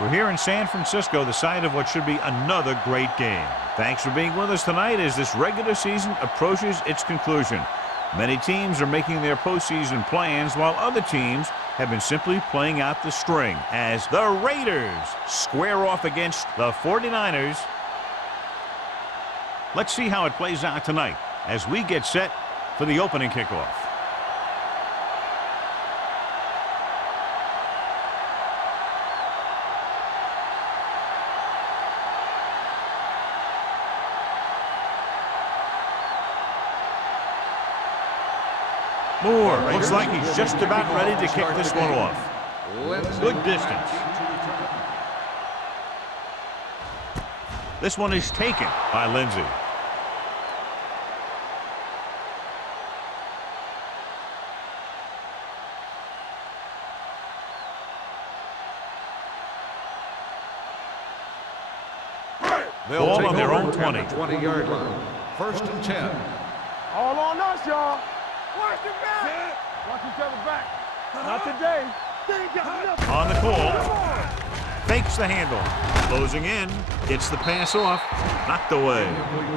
We're here in San Francisco, the site of what should be another great game. Thanks for being with us tonight as this regular season approaches its conclusion. Many teams are making their postseason plans, while other teams have been simply playing out the string as the Raiders square off against the 49ers. Let's see how it plays out tonight as we get set for the opening kickoff. Moore looks like he's just about ready to kick this one off. Good distance. This one is taken by Lindsey. Ball on their own 20. 20-yard line. 1st and 10. All on us, y'all. Watch your back. Watch each other back. Not today. They ain't got nothing. On the call. Fakes the handle. Closing in. Gets the pass off. Knocked away.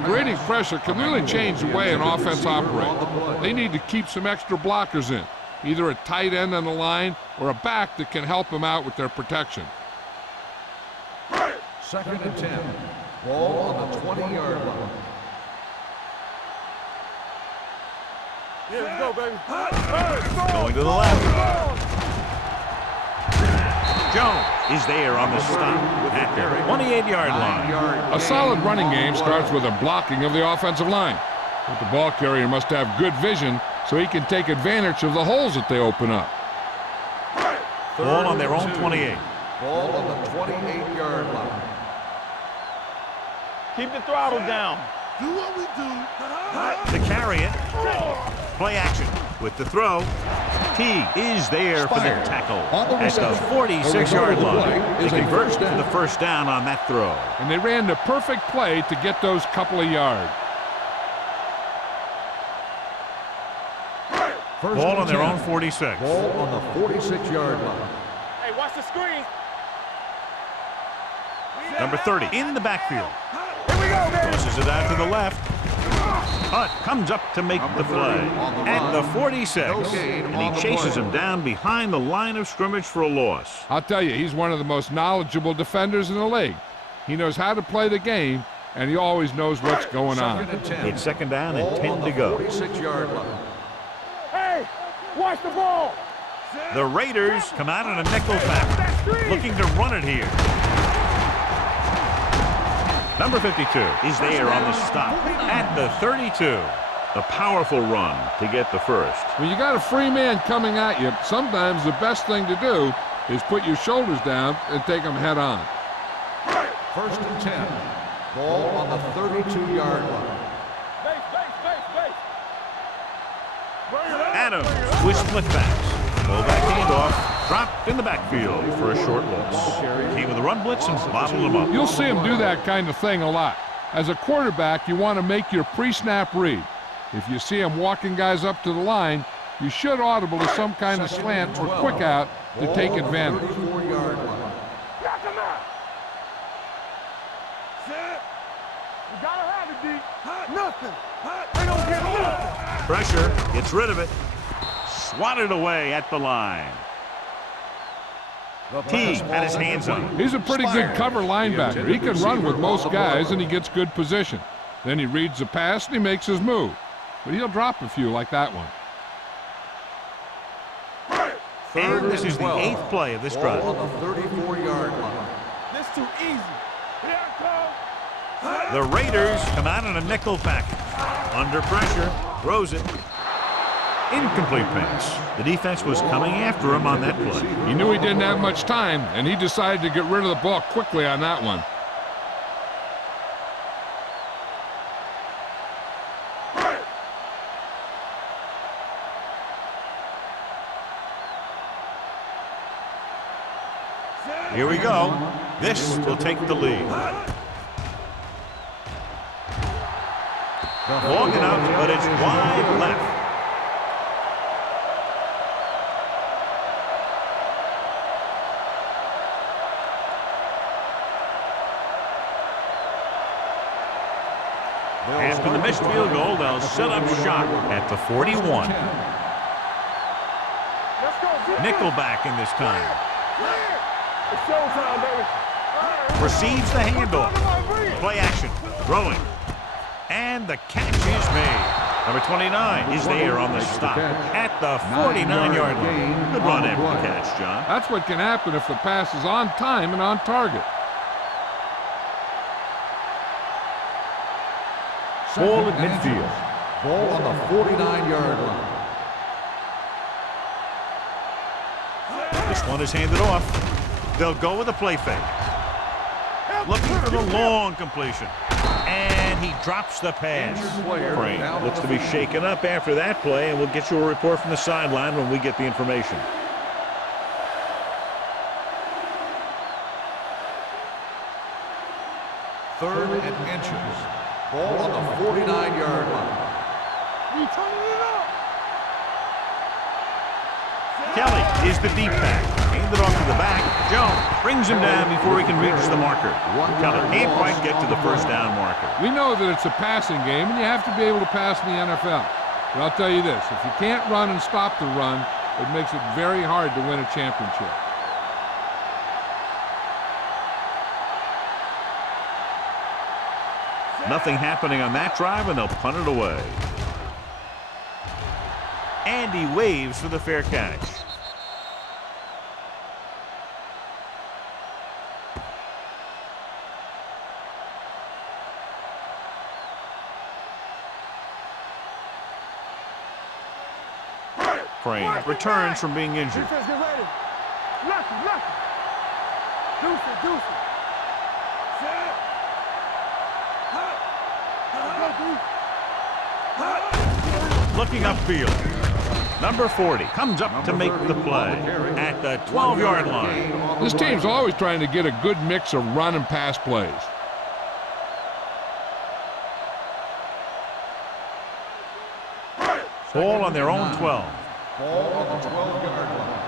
Creating pressure can really change the way an offense operates. They need to keep some extra blockers in. Either a tight end on the line or a back that can help them out with their protection. 2nd and 10. Ball on the 20-yard line. Yeah, let's go, baby. Going to the left. Jones is there on the stop at the 28-yard line. A solid running game starts with a blocking of the offensive line. But the ball carrier must have good vision so he can take advantage of the holes that they open up. Ball on their own 28. Ball on the 28-yard line. Keep the throttle down. Do what we do. To carry it. Play action with the throw. T is there for the tackle at the 46-yard line. They convert to the first down on that throw. And they ran the perfect play to get those couple of yards. Ball on their own 46. Ball on the 46-yard line. Hey, watch the screen. Number 30 in the backfield. Here we go, baby. Tosses it out to the left. Hunt comes up to make the play at the 46. And he chases him down behind the line of scrimmage for a loss. I'll tell you, he's one of the most knowledgeable defenders in the league. He knows how to play the game, and he always knows what's going on. It's 2nd down and 10 to go. 46-yard line. Hey, watch the ball. The Raiders come out in a nickel pack, looking to run it here. Number 52 is there on the stop at the 32. A powerful run to get the first. When you got a free man coming at you, sometimes the best thing to do is put your shoulders down and take them head on. 1st and 10. Ball on the 32-yard line. Base. Adams with split backs. Fullback handoff. Dropped in the backfield for a short loss. Came with a run blitz and bottled him up. You'll see him do that kind of thing a lot. As a quarterback, you want to make your pre-snap read. If you see him walking guys up to the line, you should audible to some kind of slant or quick out to take advantage. 34-yard line. Knock him out. You gotta have it, D. Nothing. They don't get nothing. Pressure. Gets rid of it. Swatted away at the line. T had his hands on it. He's a pretty good cover linebacker. He can run with most guys, and he gets good position. Then he reads the pass, and he makes his move. But he'll drop a few like that one. And this is the 8th play of this drive. Ball on the 34-yard line. This too easy. Here I come. The Raiders come out in a nickel package. Under pressure. Throws it. Incomplete pass. The defense was coming after him on that play. He knew he didn't have much time, and he decided to get rid of the ball quickly on that one. Here we go. This will take the lead. Long enough, but it's wide left. After the missed field goal, they'll set up shop at the 41. Nickelback in this time. It's showtime, baby. Receives the handoff. Play action. Throwing. And the catch is made. Number 29 is there on the stop at the 49-yard line. Good run after the catch, John. That's what can happen if the pass is on time and on target. Ball at midfield. Ball on the 49-yard line. This one is handed off. They'll go with a play fake. Looking for the long completion. And he drops the pass. Crane looks to be shaken up after that play, and we'll get you a report from the sideline when we get the information. Third and inches. Ball on the 49-yard line. We turning it up. Kelly is the deep back. Handed off to the back. Jones brings him down before he can reach the marker. Kelly can't quite get to the first down marker. We know that it's a passing game, and you have to be able to pass in the NFL. But I'll tell you this, if you can't run and stop the run, it makes it very hard to win a championship. Nothing happening on that drive, and they'll punt it away. And he waves for the fair catch. Crane returns from being injured. Defense, get ready. Lucky. Deuce it. Looking upfield. Number 40 comes up to make the play at the 12-yard line. This team's always trying to get a good mix of run and pass plays. Ball on their own 12. Ball on the 12-yard line.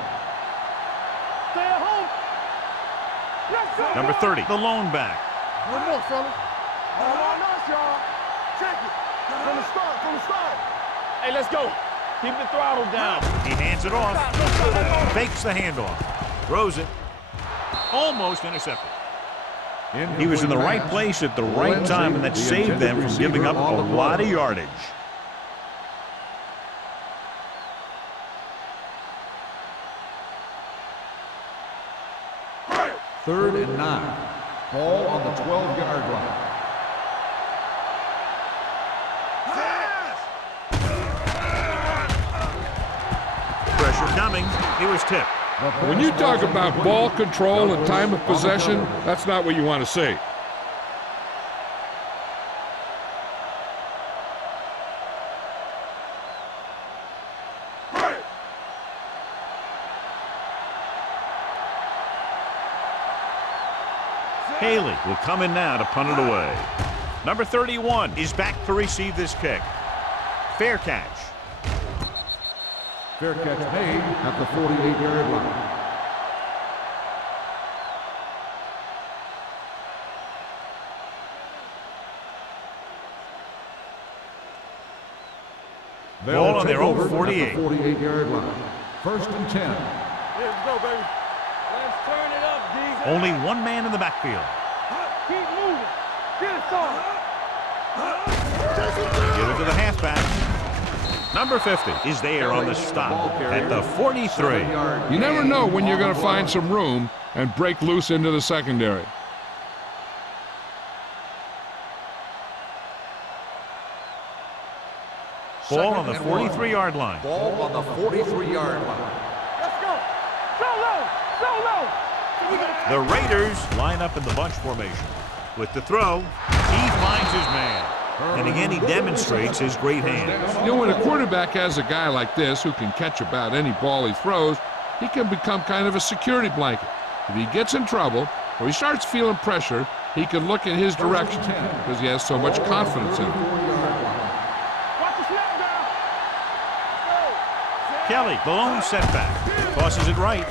Stay at home. Let's go. Number 30, the lone back. One more, fellas. All on us, y'all. Check it. From the start. Hey, let's go. Keep the throttle down. He hands it off. Fakes the handoff. Throws it. Almost intercepted. He was in the right place at the right time, and that saved them from giving up a lot of yardage. Third and 9. Ball on the 12-yard line. Pressure coming. He was tipped. When you talk about ball control and time of possession, that's not what you want to see. Haley will come in now to punt it away. Number 31 is back to receive this kick. Fair catch. Fair catch made at the 48-yard line. Ball on their own 48. 48-yard line. First and 10. Let's go, baby. Let's turn it up, D. Only one man in the backfield. Keep moving. Get it started. Give it to the halfback. Number 50 is there on the stop at the 43. You never know when you're going to find some room and break loose into the secondary. Ball on the 43-yard line. Ball on the 43-yard line. Let's go. So low. The Raiders line up in the bunch formation. With the throw, he finds his man. And again, he demonstrates his great hands. You know, when a quarterback has a guy like this who can catch about any ball he throws, he can become kind of a security blanket. If he gets in trouble or he starts feeling pressure, he can look in his direction because he has so much confidence in him. Watch the snap down. Kelly, the lone setback. Tosses it right.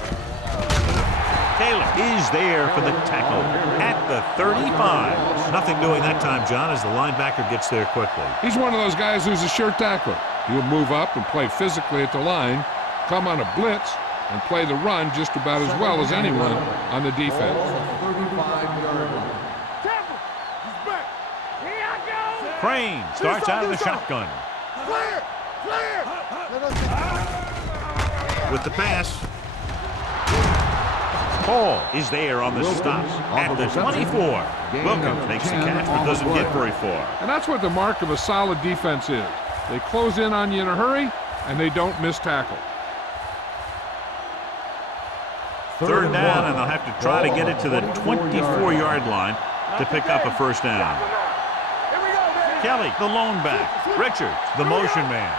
Taylor is there for the tackle at the 35. Nothing doing that time, John, as the linebacker gets there quickly. He's one of those guys who's a sure tackler. He'll move up and play physically at the line, come on a blitz, and play the run just about as well as anyone on the defense. 35-yard line. Crane starts out of the shotgun. Clear! Clear! With the pass. Paul is there on the stop at the 24. Wilkins makes the catch but doesn't get very far. And that's what the mark of a solid defense is. They close in on you in a hurry, and they don't miss tackle. Third down, and they'll have to try to get it to the 24-yard line to pick up a first down. Kelly, the lone back. Richards, the motion man.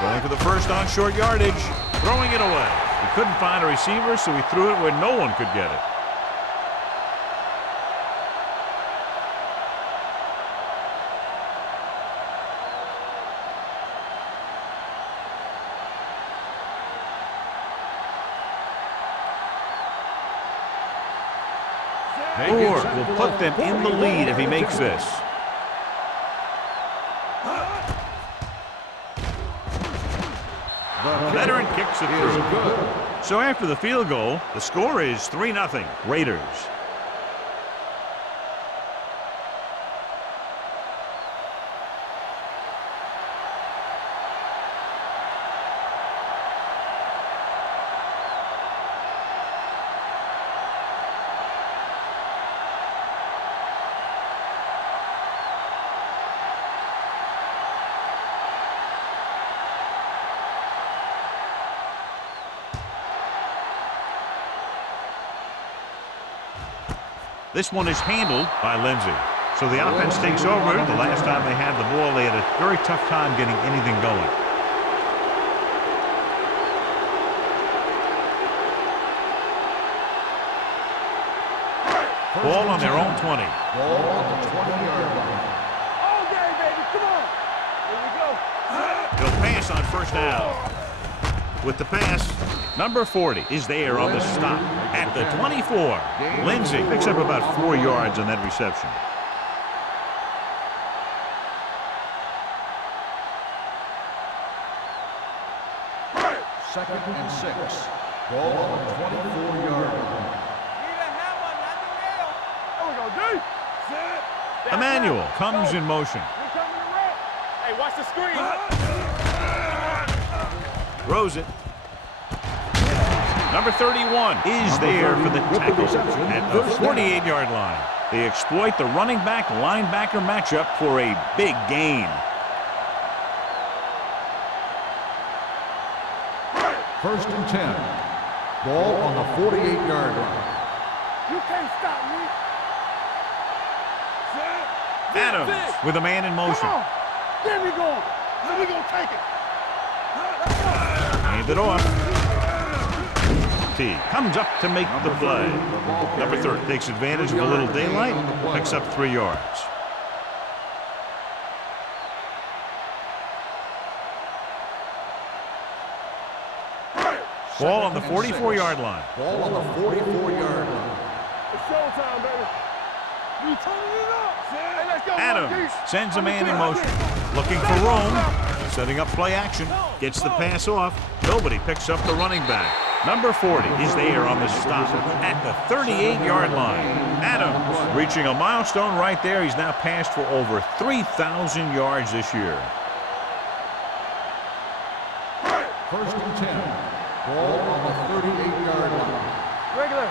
Going for the first on short yardage. Throwing it away. He couldn't find a receiver, so he threw it where no one could get it. Moore will put them in the lead if he makes this. Veteran kicks it through. So after the field goal, the score is 3-0 Raiders. This one is handled by Lindsey. So the offense takes over. The last time they had the ball, they had a very tough time getting anything going. Ball on their own 20. Ball on the 20-yard line. All day, baby. Come on. Here we go. He'll pass on first down. With the pass, number 40 is there on the stop at the 24. Lindsey picks up about 4 yards on that reception. Second and 6. Ball on the 24-yard line. Emmanuel comes in motion. Hey, watch the screen. Throws it. Number 31 is there for the tackle at the 48-yard line. They exploit the running back-linebacker matchup for a big gain. First and 10. Ball on the 48-yard line. You can't stop me. Adams with a man in motion. There we go. Then we gonna take it. Hand it off. T comes up to make the play. Number 30 takes advantage of a little daylight, picks up 3 yards. Ball on the 44-yard line. Ball on the 44-yard line. It's showtime, baby. You turning it up. Hey, let's go. Adams sends a man in motion. Looking for room. Setting up play action. Gets the pass off. Nobody picks up the running back. Number 40 is there on the stop at the 38-yard line. Adams reaching a milestone right there. He's now passed for over 3,000 yards this year. First and 10. Ball on the 38-yard line. Regular.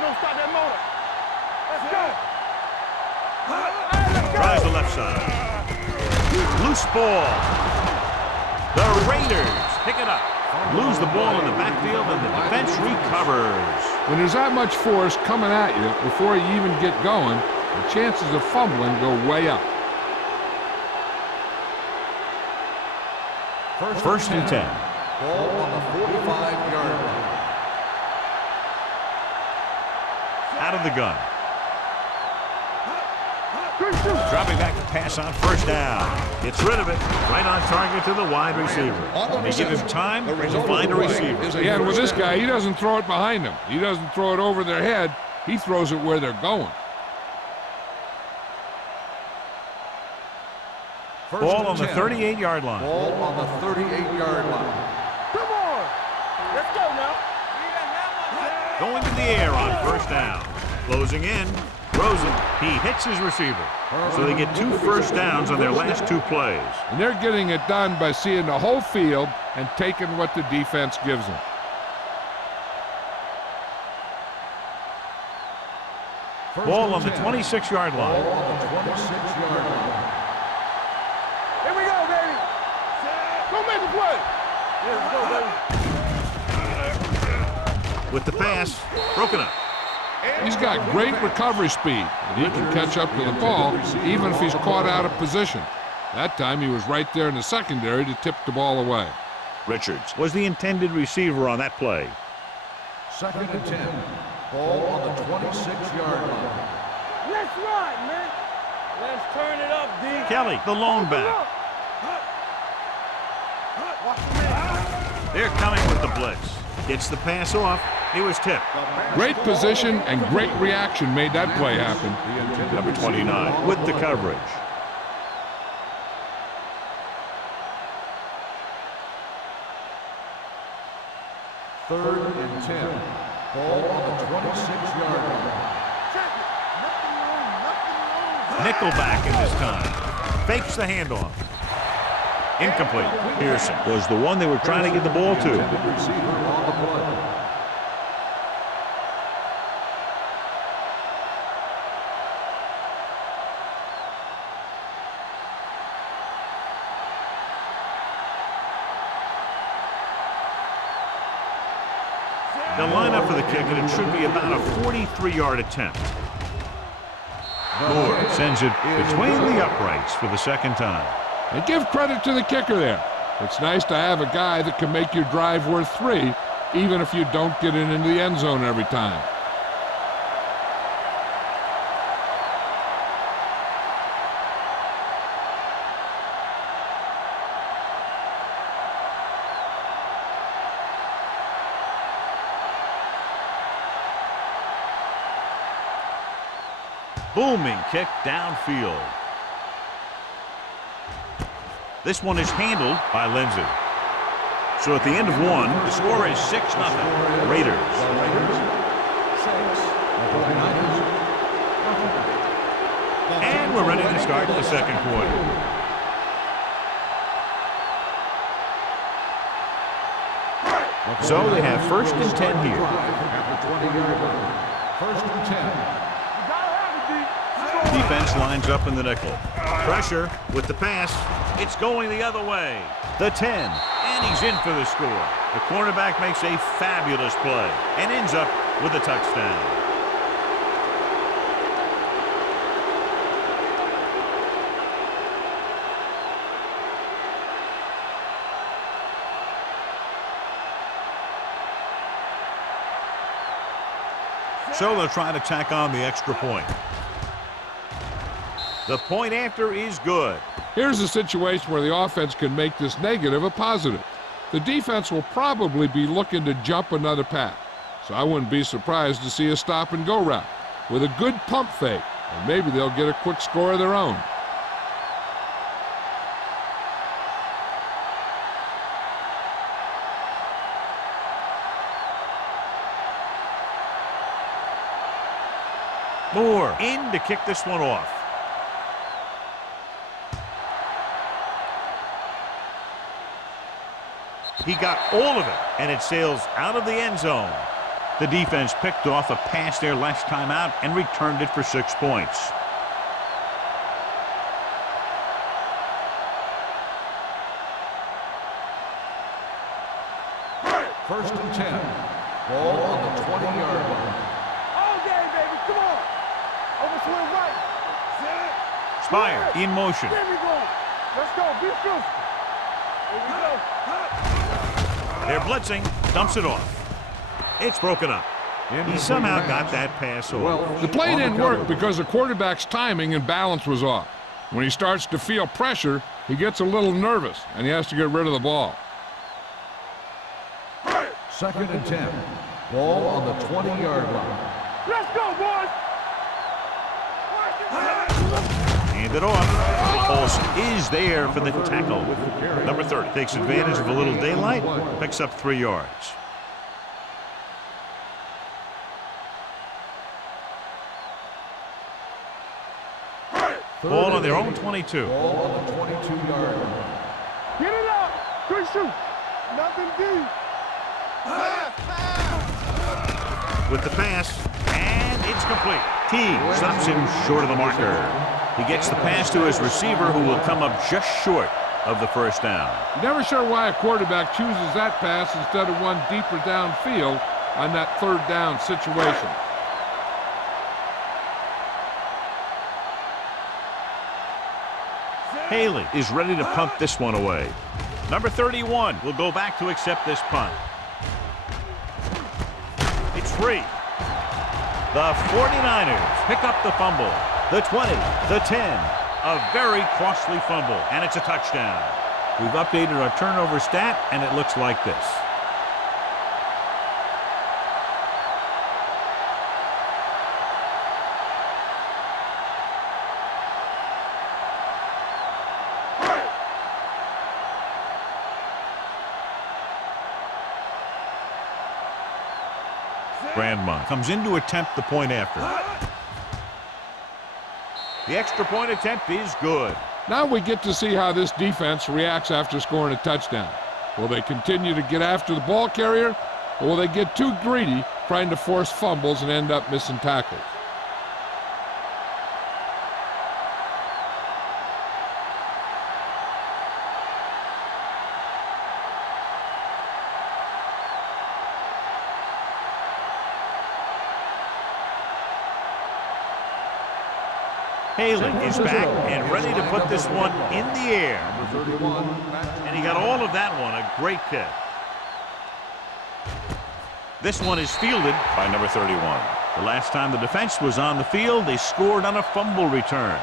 Don't stop that motor. Let's go. Tries the left side. Loose ball. The Raiders pick it up. Lose the ball in the backfield, and the defense recovers. When there's that much force coming at you before you even get going, the chances of fumbling go way up. First and 10. Ball on the 45-yard line. Out of the gun. Dropping back to pass on first down. Gets rid of it. Right on target to the wide receiver. They give him time to find a receiver. Yeah, and with this guy, he doesn't throw it behind him. He doesn't throw it over their head. He throws it where they're going. Ball on the 38-yard line. Ball on the 38-yard line. Come on. Let's go now. Going to the air on first down. Closing in. Throws it. He hits his receiver. So they get 2 first downs on their last 2 plays. And they're getting it done by seeing the whole field and taking what the defense gives them. Ball on the 26-yard line. Ball on the 26-yard line. Here we go, baby. Go make the play. Yeah, let's go, baby. With the pass, broken up. He's got great recovery speed, and he can catch up to the ball even if he's caught out of position. That time he was right there in the secondary to tip the ball away. Richards was the intended receiver on that play. 2nd and 10. Ball on the 26-yard line. Let's ride, man. Let's turn it up, D. Kelly, the lone back. Watch the man. They're coming with the blitz. Gets the pass off. He was tipped. Great position and great reaction made that play happen. Number 29 with the coverage. Third and 10. Ball on the 26-yard line. Nickelback in this time. Fakes the handoff. Incomplete. Pearson was the one they were trying to get the ball to. Receiver on the play. They'll line up for the kick, and it should be about a 43-yard attempt. Moore sends it between the uprights for the second time. And give credit to the kicker there. It's nice to have a guy that can make your drive worth 3, even if you don't get it into the end zone every time. Booming kick downfield. This one is handled by Lindsey. So at the end of 1, the score is 6-0. Raiders. And we're ready to start the second quarter. So they have 1st and 10 here. After 20-yard line. 1st and 10. Defense lines up in the nickel. Pressure with the pass. It's going the other way. The 10, and he's in for the score. The cornerback makes a fabulous play and ends up with a touchdown. So they'll try to tack on the extra point. The point after is good. Here's a situation where the offense can make this negative a positive. The defense will probably be looking to jump another pass, so I wouldn't be surprised to see a stop-and-go route with a good pump fake, and maybe they'll get a quick score of their own. Moore in to kick this one off. He got all of it, and it sails out of the end zone. The defense picked off a pass there last time out and returned it for 6 points. First and 10. Ball on the 20-yard line. All day, baby. Come on. Over to the right. Spire in motion. There we go. Let's go. Be physical. Here we go. They're blitzing. Dumps it off. It's broken up. He somehow got that pass off. The play didn't work because the quarterback's timing and balance was off. When he starts to feel pressure, he gets a little nervous, and he has to get rid of the ball. 2nd and 10. Ball on the 20-yard line. Let's go, boys! Hand it off. Olsen is there for the tackle. Number 30 takes advantage of a little daylight, picks up 3 yards. Ball on their own 22. Ball on the 22-yard line. Get it up! Good shoot! Nothing deep! With the pass, and it's complete. T stops him short of the marker. He gets the pass to his receiver, who will come up just short of the first down. Never sure why a quarterback chooses that pass instead of one deeper downfield on that 3rd down situation. Haley is ready to punt this one away. Number 31 will go back to accept this punt. It's free. The 49ers pick up the fumble. The 20, the 10. A very costly fumble, and it's a touchdown. We've updated our turnover stat, and it looks like this. Grandma comes in to attempt the point after. The extra point attempt is good. Now we get to see how this defense reacts after scoring a touchdown. Will they continue to get after the ball carrier, or will they get too greedy trying to force fumbles and end up missing tackles? Haley is back and ready to put this one in the air. And he got all of that one, a great kick. This one is fielded by number 31. The last time the defense was on the field, they scored on a fumble return.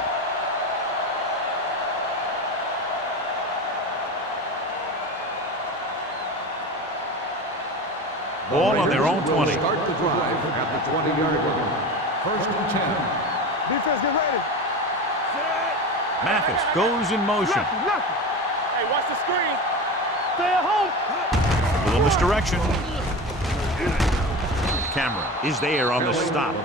Ball on their own 20. Start the drive at the 20-yard line. 1st and 10. Defense, get ready! Mathis goes in motion. Nothing. Hey, watch the screen. Stay at home. A little misdirection. Cameron is there on the stop.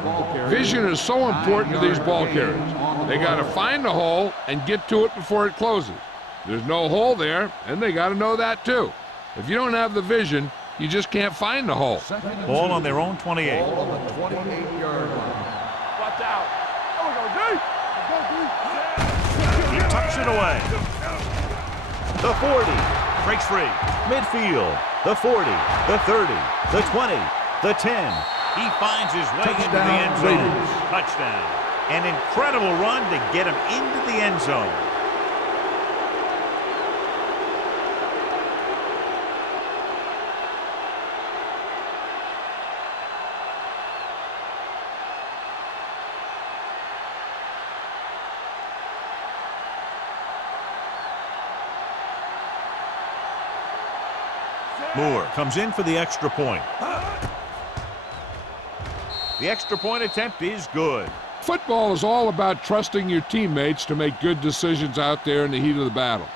Vision is so important to these ball carriers. They got to find the hole and get to it before it closes. There's no hole there, and they got to know that too. If you don't have the vision, you just can't find the hole. Ball on their own 28. Ball on the 28-yard line. Watch out. Oh, go deep. Go deep. He tucks it away. The 40 breaks free. Midfield. The 40, the 30, the 20, the 10. He finds his way into the end zone. Touchdown. An incredible run to get him into the end zone. Moore comes in for the extra point. The extra point attempt is good. Football is all about trusting your teammates to make good decisions out there in the heat of the battle.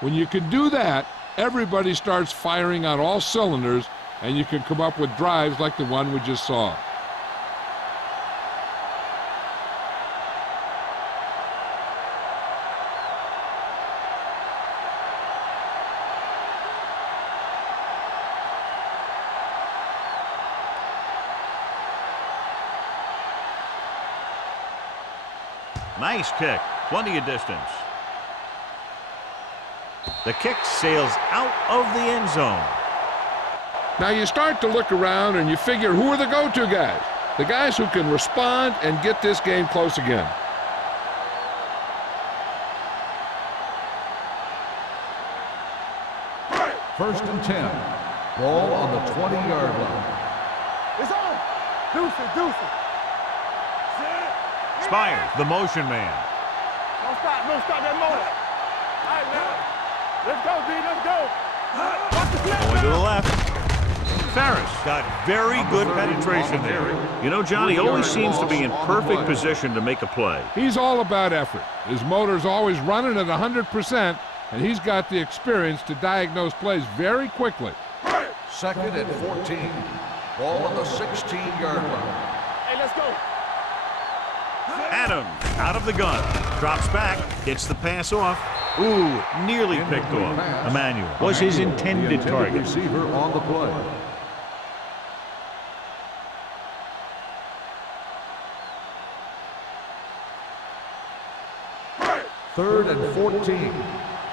When you can do that, everybody starts firing on all cylinders, and you can come up with drives like the one we just saw. Nice kick, plenty of distance. The kick sails out of the end zone. Now you start to look around and you figure, who are the go-to guys? The guys who can respond and get this game close again. First and 10. Ball on the 20-yard line. It's on. Deuce it, deuce it. Spires, the motion man. Don't stop that motor. All right, man. Let's go, D, let's go. Watch the snap, Going to the man. left. Ferris got very good penetration there. You know, Johnny always seems to be in perfect position to make a play. He's all about effort. His motor's always running at 100%, and he's got the experience to diagnose plays very quickly. 2nd and 14. Ball on the 16-yard line. Hey, let's go. Adams out of the gun. Drops back. Gets the pass off. Ooh, nearly picked off. Emmanuel was his intended target. Receiver on the play. Third and 14.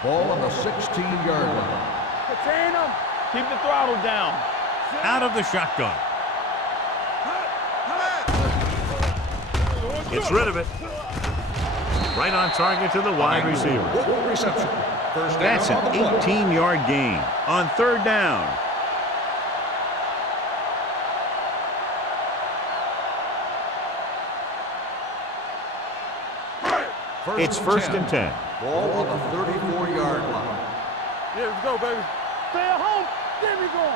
Ball on the 16-yard line. Contain them. Keep the throttle down. Out of the shotgun. Gets rid of it. Right on target to the wide receiver. Reception. First down That's an on the play. 18-yard gain on 3rd down. It's 1st and 10. Ball on the 34-yard line. Yeah, let's go, baby. Stay at home. There we go.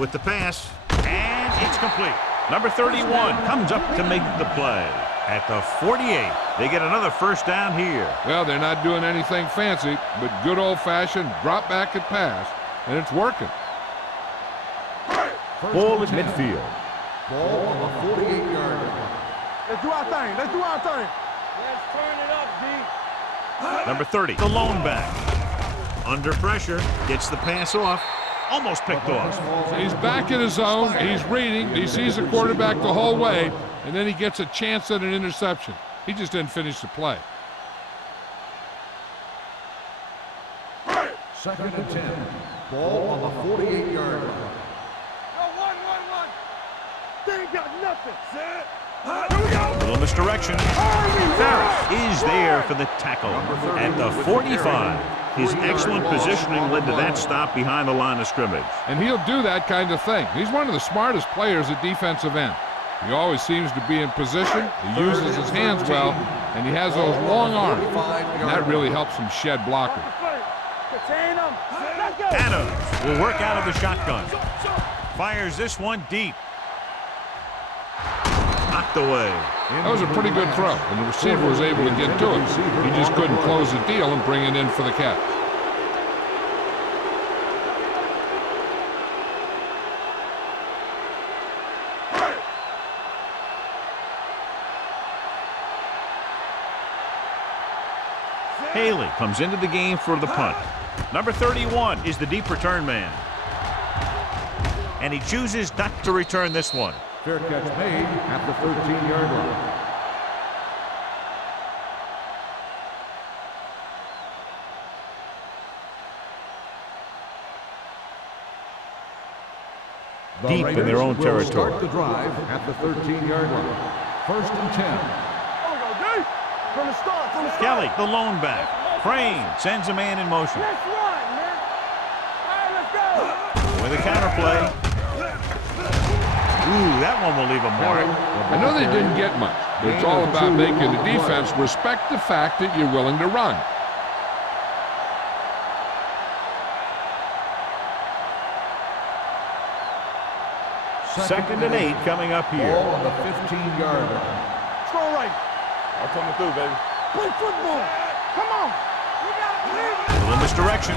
With the pass, and it's complete. Number 31 comes up to make the play. At the 48, they get another 1st down here. Well, they're not doing anything fancy, but good old-fashioned drop back and pass, and it's working. Ball at midfield. Ball on the 48-yard line. Let's do our thing. Let's do our thing. Let's turn it up, D. Number 30, the lone back. Under pressure, gets the pass off. Almost picked off. He's back in his zone. He's reading. He sees the quarterback the whole way, and then he gets a chance at an interception. He just didn't finish the play. 2nd and 10. Ball on the 48-yard line. Go, 1. They ain't got nothing. Set. Little misdirection. Ferris is there for the tackle at the 45. His excellent positioning led to that stop behind the line of scrimmage. And he'll do that kind of thing. He's one of the smartest players at defensive end. He always seems to be in position. He uses his hands well, and he has those long arms. And that really helps him shed blockers. Contain them. Let's go. Adams will work out of the shotgun. Fires this one deep. Knocked away. That was a pretty good throw, and the receiver was able to get to it. He just couldn't close the deal and bring it in for the catch. Haley comes into the game for the punt. Number 31 is the deep return man. And he chooses not to return this one. Fair catch made at the 13-yard line. Deep in their own territory. Start the drive at the 13-yard line. 1st and 10. There we go, D. From the start, from the start. Kelly, the lone back. Crane sends a man in motion. Let's run, man. All right, let's go. With a counterplay. Ooh, that one will leave a mark. I know they didn't get much, but it's all about making the defense respect the fact that you're willing to run. Second and 8 coming up here. Ball on the 15-yard line. Strong right. I'm coming through, baby. Play football. Come on. We got it. Little misdirection.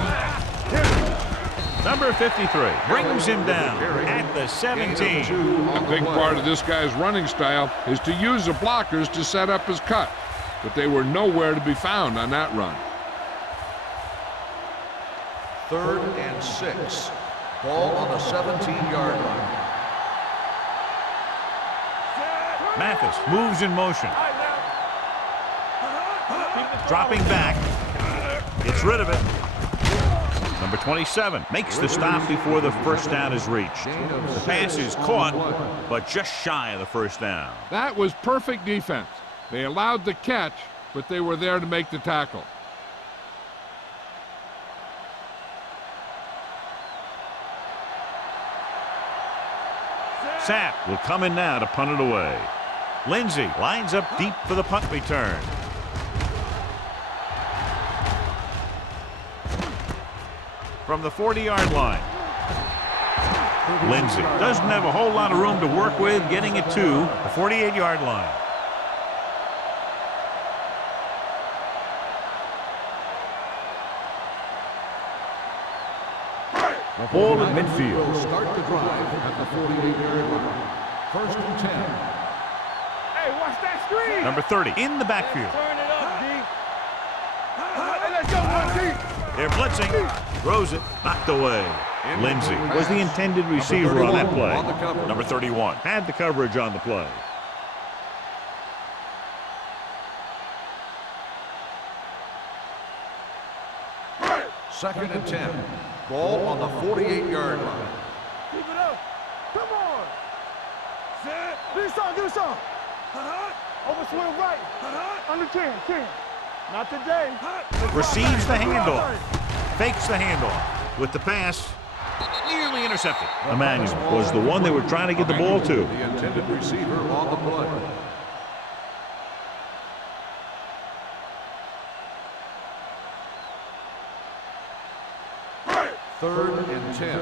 Number 53 brings him down at the 17. A big part of this guy's running style is to use the blockers to set up his cut, but they were nowhere to be found on that run. 3rd and 6. Ball on the 17-yard line. Mathis moves in motion. Dropping back. Gets rid of it. Number 27 makes the stop before the 1st down is reached. The pass is caught, but just shy of the 1st down. That was perfect defense. They allowed the catch, but they were there to make the tackle. Sapp will come in now to punt it away. Lindsey lines up deep for the punt return. From the 40-yard line. Lindsey doesn't have a whole lot of room to work with, getting it to the 48-yard line. Ball at midfield. Will start the drive at the 48-yard line. 1st and 10. Hey, watch that screen. Number 30 in the backfield. Turn it up, D. Hey, let's go, D. They're blitzing. Throws it. Knocked away. Lindsey was the intended receiver on that play. Number 31 had the coverage on the play. Second and 10. Ball on the 48-yard line. Keep it up. Come on. Do something. Over swing right. Under 10. Not today. Receives the handoff. Fakes the handoff. With the pass, nearly intercepted. Emmanuel was the one they were trying to get the ball to. The intended receiver on the play. Third and 10.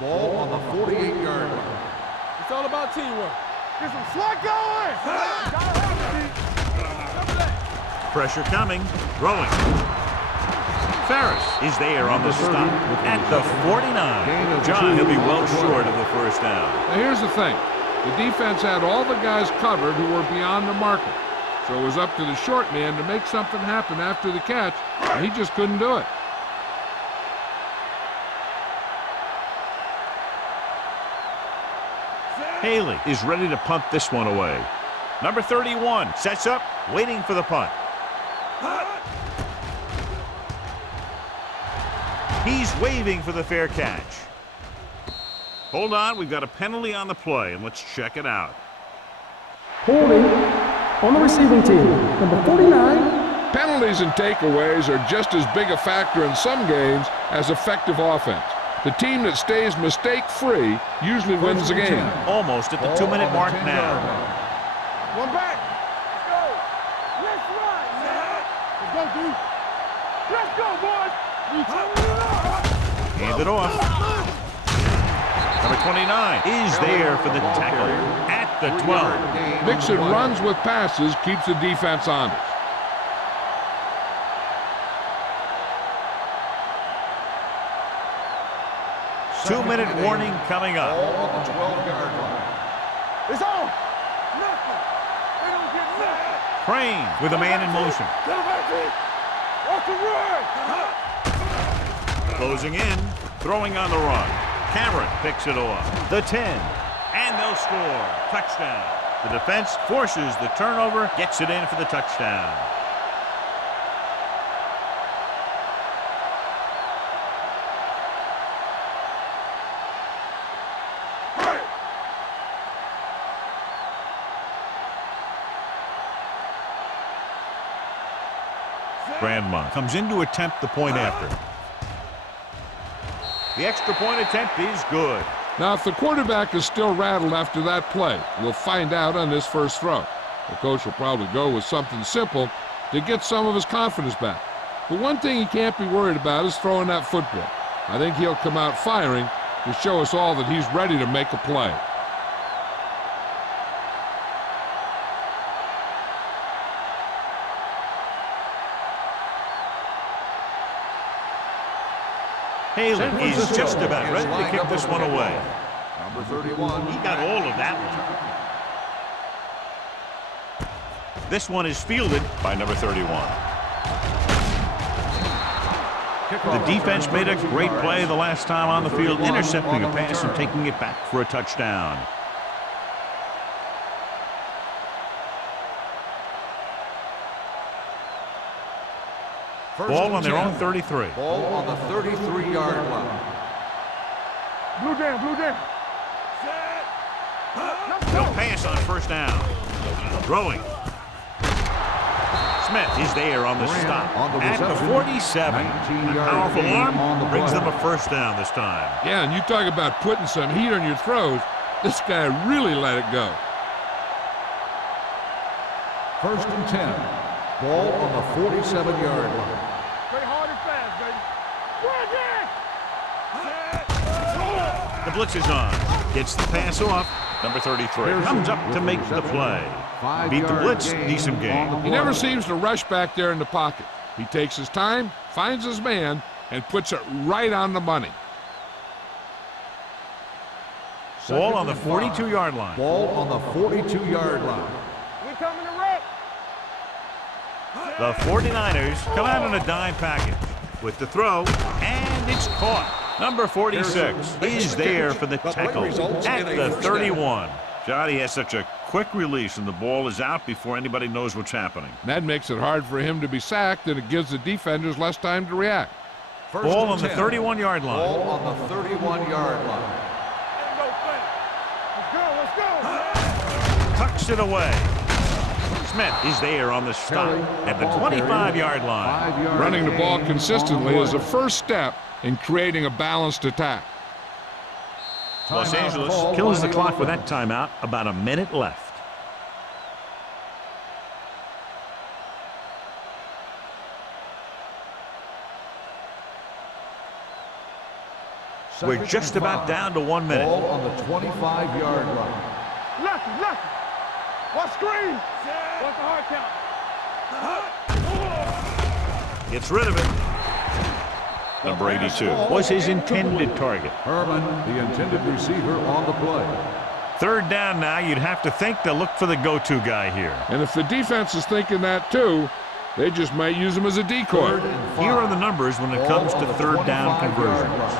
Ball on the 48-yard line. It's all about teamwork. Get some slack going. Gotta have it, Pressure coming. Throwing. Ferris is there on the stop at the 49. John, he'll be well short of the first down. Now here's the thing. The defense had all the guys covered who were beyond the marker. So it was up to the short man to make something happen after the catch, and he just couldn't do it. Haley is ready to punt this one away. Number 31 sets up, waiting for the punt. He's waving for the fair catch. Hold on, we've got a penalty on the play, and let's check it out. Holding on the receiving team, number 49. Penalties and takeaways are just as big a factor in some games as effective offense. The team that stays mistake-free usually wins the game. Almost at the 2-minute mark now. One back. Let's go. Let's run. Let's go, dude. Let's go, boys. Hand it off. Number 29 is there for the tackle at the 12. Mixing runs with passes keeps the defense honest. Two-minute warning coming up. Ball on the 12-yard line. It's on. Nothing. They don't get nothing. Crane with a man in motion. Get him back in. Watch the run. Closing in, throwing on the run. Cameron picks it off. The 10, and they'll score. Touchdown. The defense forces the turnover, gets it in for the touchdown. Grandma comes in to attempt the point after. The extra point attempt is good. Now, if the quarterback is still rattled after that play, we'll find out on this first throw. The coach will probably go with something simple to get some of his confidence back. But one thing he can't be worried about is throwing that football. I think he'll come out firing to show us all that he's ready to make a play. Haley is just about ready to kick this one away. Number 31. He got all of that one. This one is fielded by number 31. The defense made a great play the last time on the field, intercepting a pass and taking it back for a touchdown. Ball on their own 33. Ball on the 33-yard line. Blue down. No pass on first down. Throwing. Smith is there on the stop at the 47. A powerful arm brings them a first down this time. Yeah, and you talk about putting some heat on your throws. This guy really let it go. First and 10. Ball on the 47-yard line. Play hard and fast, baby. The blitz is on. Gets the pass off. Number 33 comes up to make the play. Beat the blitz, decent game. He never seems to rush back there in the pocket. He takes his time, finds his man, and puts it right on the money. Ball on the 42-yard line. Ball on the 42-yard line. We coming to wreck. The 49ers come out on a dime package with the throw, and it's caught. Number 46 is there for the tackle at the 31. Johnny has such a quick release, and the ball is out before anybody knows what's happening. That makes it hard for him to be sacked, and it gives the defenders less time to react. Ball on the 31-yard line. Ball on the 31-yard line. Let's go. Tucks it away. Smith is there on the stop at the 25-yard line. Running the ball consistently is the first step in creating a balanced attack. Los Angeles kills the clock with that timeout. About a minute left. We're just about down to 1 minute. Ball on the 25-yard line. Lucky. Watch screen. What's the hard count? Gets rid of it. Number 82 was his intended target. Herman, the intended receiver, on the play. Third down now. You'd have to think they'll look for the go-to guy here. And if the defense is thinking that too, they just might use him as a decoy. Here are the numbers when it comes to third down conversions.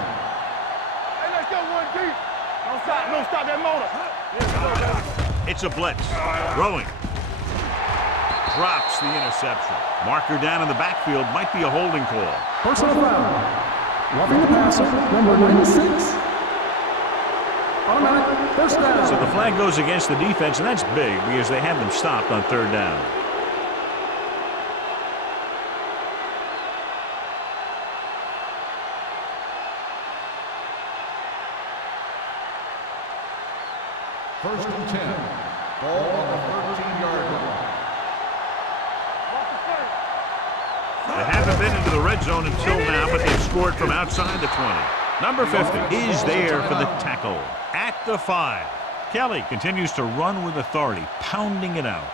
Hey, let's go one deep. Don't stop that motor. It's a blitz. Throwing. Drops the interception. Marker down in the backfield might be a holding call. Personal foul. Roughing the passer, number 96. Automatic first down. So the flag goes against the defense, and that's big because they had them stopped on third down. First and 10. Ball on the 13-yard line. They haven't been into the red zone until now, but they've scored from outside the 20. Number 50 is there for the tackle at the 5. Kelly continues to run with authority, pounding it out.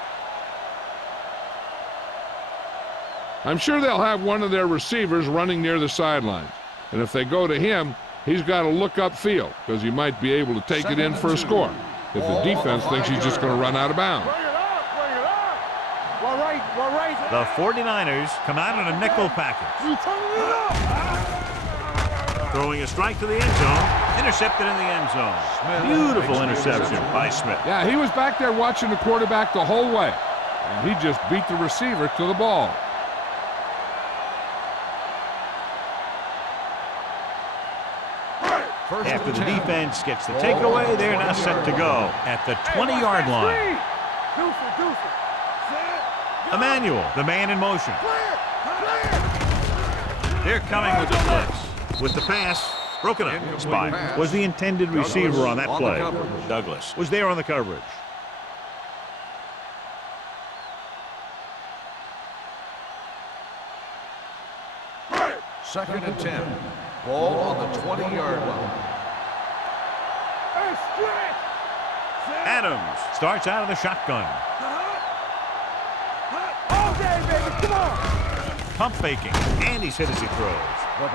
I'm sure they'll have one of their receivers running near the sidelines. And if they go to him, he's got to look upfield because he might be able to take it in for a score if the defense thinks he's just going to run out of bounds. Bring it up. Well, right. The 49ers come out in a nickel package. You turning it up. Throwing a strike to the end zone. Intercepted in the end zone. Beautiful interception by Smith. Yeah, he was back there watching the quarterback the whole way. And he just beat the receiver to the ball. After the defense gets the takeaway, they're now set to go at the 20-yard line. Emmanuel, the man in motion. They're coming with the blitz. With the pass, broken up. Spy was the intended receiver on that play. Douglas was there on the coverage. Second and 10. Ball on the 20-yard line. Adams starts out of the shotgun. All day, baby. Come on. Pump faking, and he's hit as he throws.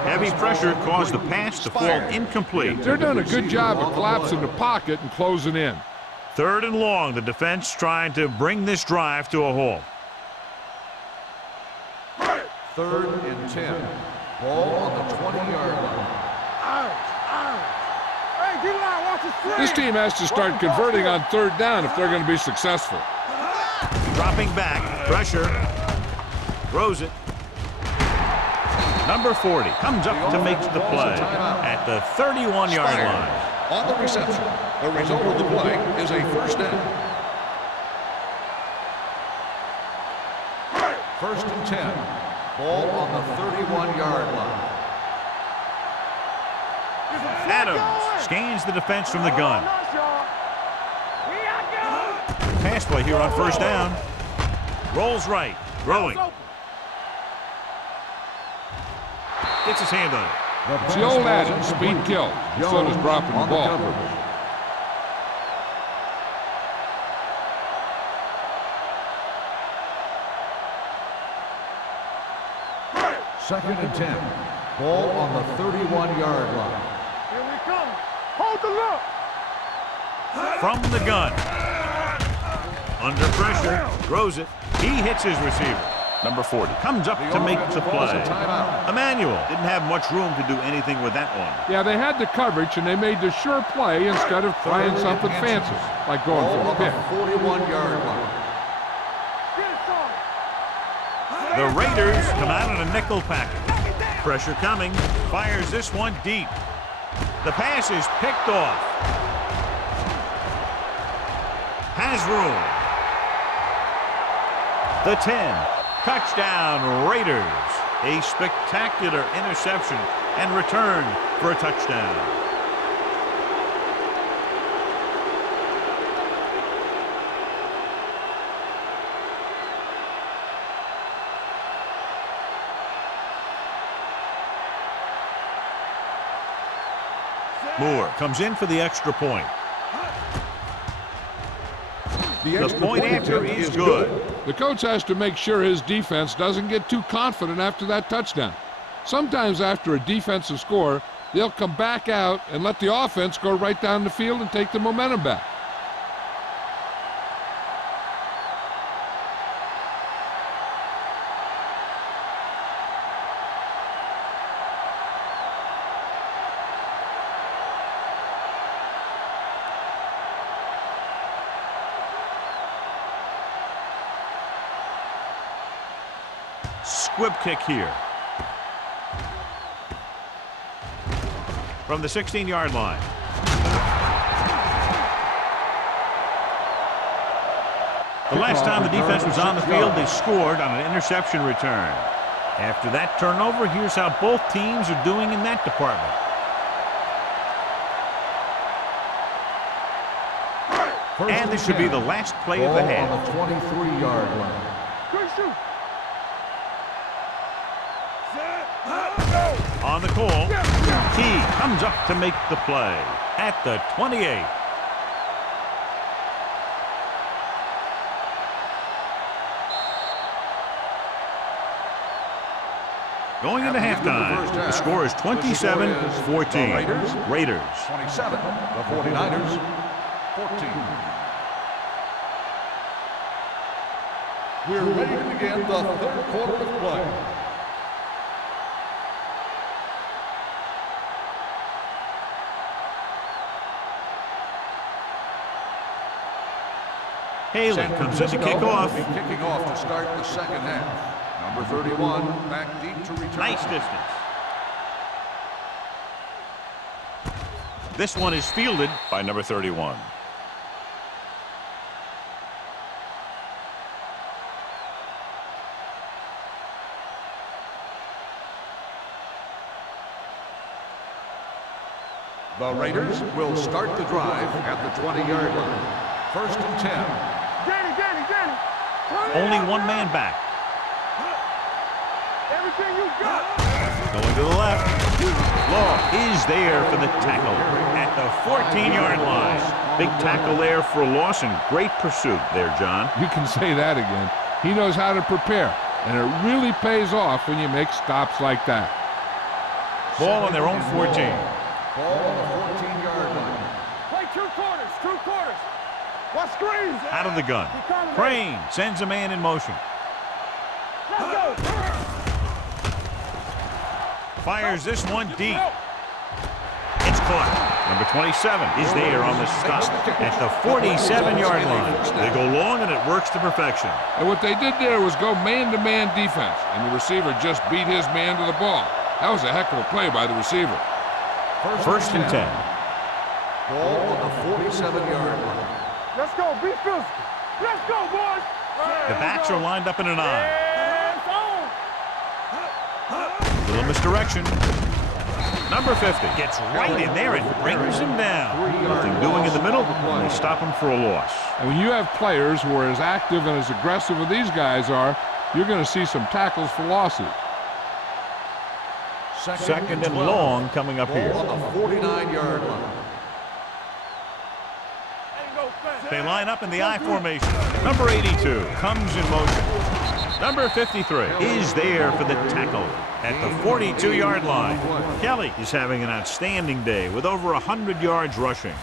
Heavy pressure caused the pass to fall incomplete. They're doing a good job of collapsing the pocket and closing in. Third and long, the defense trying to bring this drive to a halt. Third and 10. Ball on the 20-yard line. Hey, get line. Watch the screen. This team has to start converting on third down if they're going to be successful. Dropping back, pressure, throws it. Number 40 comes up to make the play at the 31-yard line. On the reception, the result of the play is a first down. First and 10. Ball on the 31-yard line. Adams scans the defense from the gun. pass play here on first down. Rolls right. Throwing. Gets his hand on it. It's the old adage, speed kills. So does dropping the ball. Second and 10. Ball on the 31-yard line. Here we come. Hold the look. From the gun. Under pressure. Throws it. He hits his receiver. Number 40 comes up to make the play. Emmanuel didn't have much room to do anything with that one. Yeah, they had the coverage, and they made the sure play instead of trying something fancy, like going for a pick. 41-yard line. The Raiders come out in a nickel package. Pressure coming. Fires this one deep. The pass is picked off. Has room. The 10. Touchdown, Raiders. A spectacular interception and return for a touchdown. Moore comes in for the extra point. The point after is good. The coach has to make sure his defense doesn't get too confident after that touchdown. Sometimes after a defensive score, they'll come back out and let the offense go right down the field and take the momentum back. Squib kick here. From the 16-yard line. The last time the defense was on the field, they scored on an interception return. After that turnover, here's how both teams are doing in that department. And this should be the last play of the half. On the 23-yard line. Good shoot. On the call, he comes up to make the play at the 28. Going into halftime, the score is 27-14. Raiders. 27, the 49ers, 14. We're ready to begin the third quarter of play. Haley comes in to kick off. Kicking off to start the second half. Number 31, back deep to return. Nice distance. This one is fielded by number 31. The Raiders will start the drive at the 20-yard line. First and 10. Danny. Only one man back. Everything you got. Going to the left. Law is there for the tackle at the 14-yard line. Big tackle there for a loss and great pursuit there, John. You can say that again. He knows how to prepare, and it really pays off when you make stops like that. Ball on their own 14. Ball on the 14-yard line. Play two quarters. What screens? Out of the gun. Crane sends a man in motion. Let's go. Fires this one deep. It's caught. Number 27 is there on the stop at the 47-yard line. They go long and it works to perfection. And what they did there was go man-to-man defense, and the receiver just beat his man to the ball. That was a heck of a play by the receiver. First and 10. Ball on the 47-yard line. Let's go. Be physical. Let's go, boys. The backs are lined up in an eye. It's on. Little misdirection. Number 50 gets right in there and brings him down. Nothing doing in the middle, and they stop him for a loss. And when you have players who are as active and as aggressive as these guys are, you're going to see some tackles for losses. Second and long coming up here. On the 49-yard line. They line up in the I formation. Number 82 comes in motion. Number 53 is there for the tackle at the 42-yard line. Kelly is having an outstanding day with over 100 yards rushing.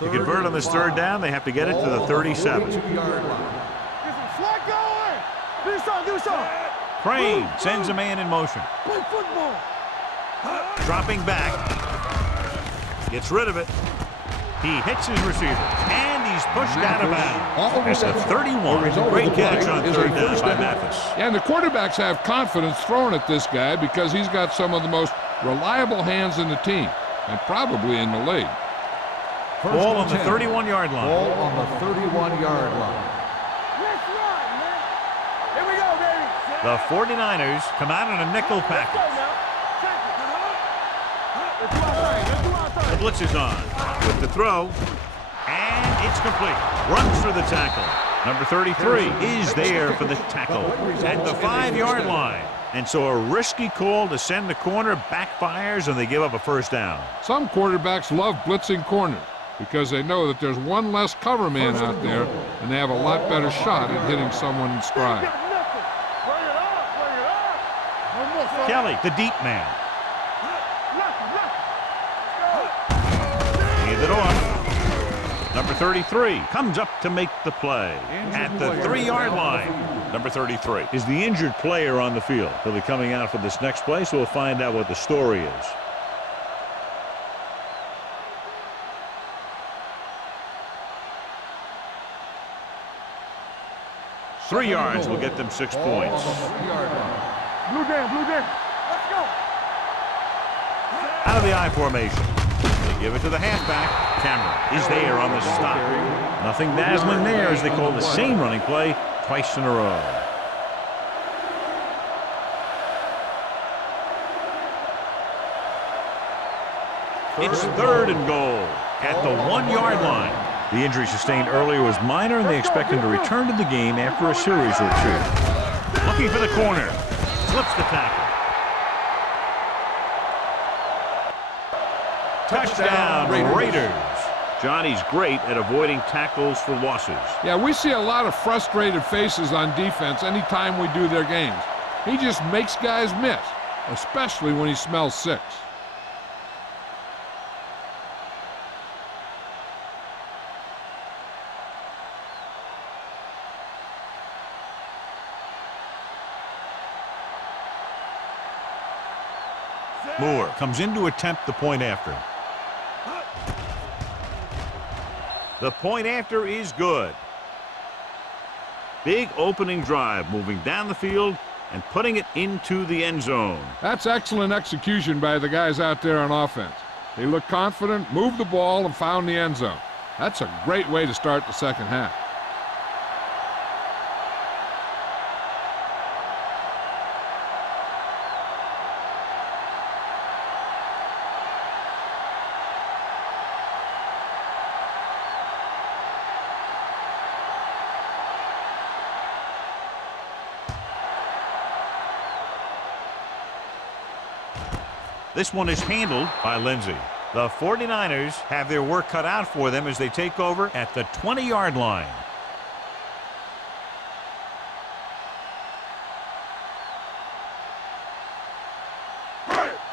To convert on this third down, they have to get it to the 37. Crane sends a man in motion. Play football. Dropping back. Gets rid of it. He hits his receiver. And he's pushed out of bounds. That's the 31. Great catch on third down by Mathis. Yeah, and the quarterbacks have confidence throwing at this guy because he's got some of the most reliable hands in the team, and probably in the league. Ball on the 31-yard line. Ball on the 31-yard line. Let's run, man. Here we go, baby. The 49ers come out in a nickel package. The blitz is on with the throw, and it's complete. Runs for the tackle. Number 33 is there for the tackle at the 5-yard line. And so a risky call to send the corner backfires, and they give up a first down. Some quarterbacks love blitzing corners because they know that there's one less cover man out there, and they have a lot better shot at hitting someone in stride. Kelly, the deep man. Hand it off. Number 33 comes up to make the play at the 3-yard line. Number 33 is the injured player on the field. He'll be coming out for this next play, so we'll find out what the story is. Three yards will get them 6 points. Blue down. Let's go. Out of the I formation. They give it to the halfback. Cameron is there on the stop. Nothing dazzling there as they call the same running play twice in a row. It's third and goal at the 1-yard line. The injury sustained earlier was minor, and they expect him to return to the game after a series or two. Looking for the corner. Slips the tackle. Touchdown, Raiders. Johnny's great at avoiding tackles for losses. Yeah, we see a lot of frustrated faces on defense anytime we do their games. He just makes guys miss, especially when he smells six. Moore comes in to attempt the point after. The point after is good. Big opening drive, moving down the field and putting it into the end zone. That's excellent execution by the guys out there on offense. They look confident, moved the ball, and found the end zone. That's a great way to start the second half. This one is handled by Lindsey. The 49ers have their work cut out for them as they take over at the 20-yard line.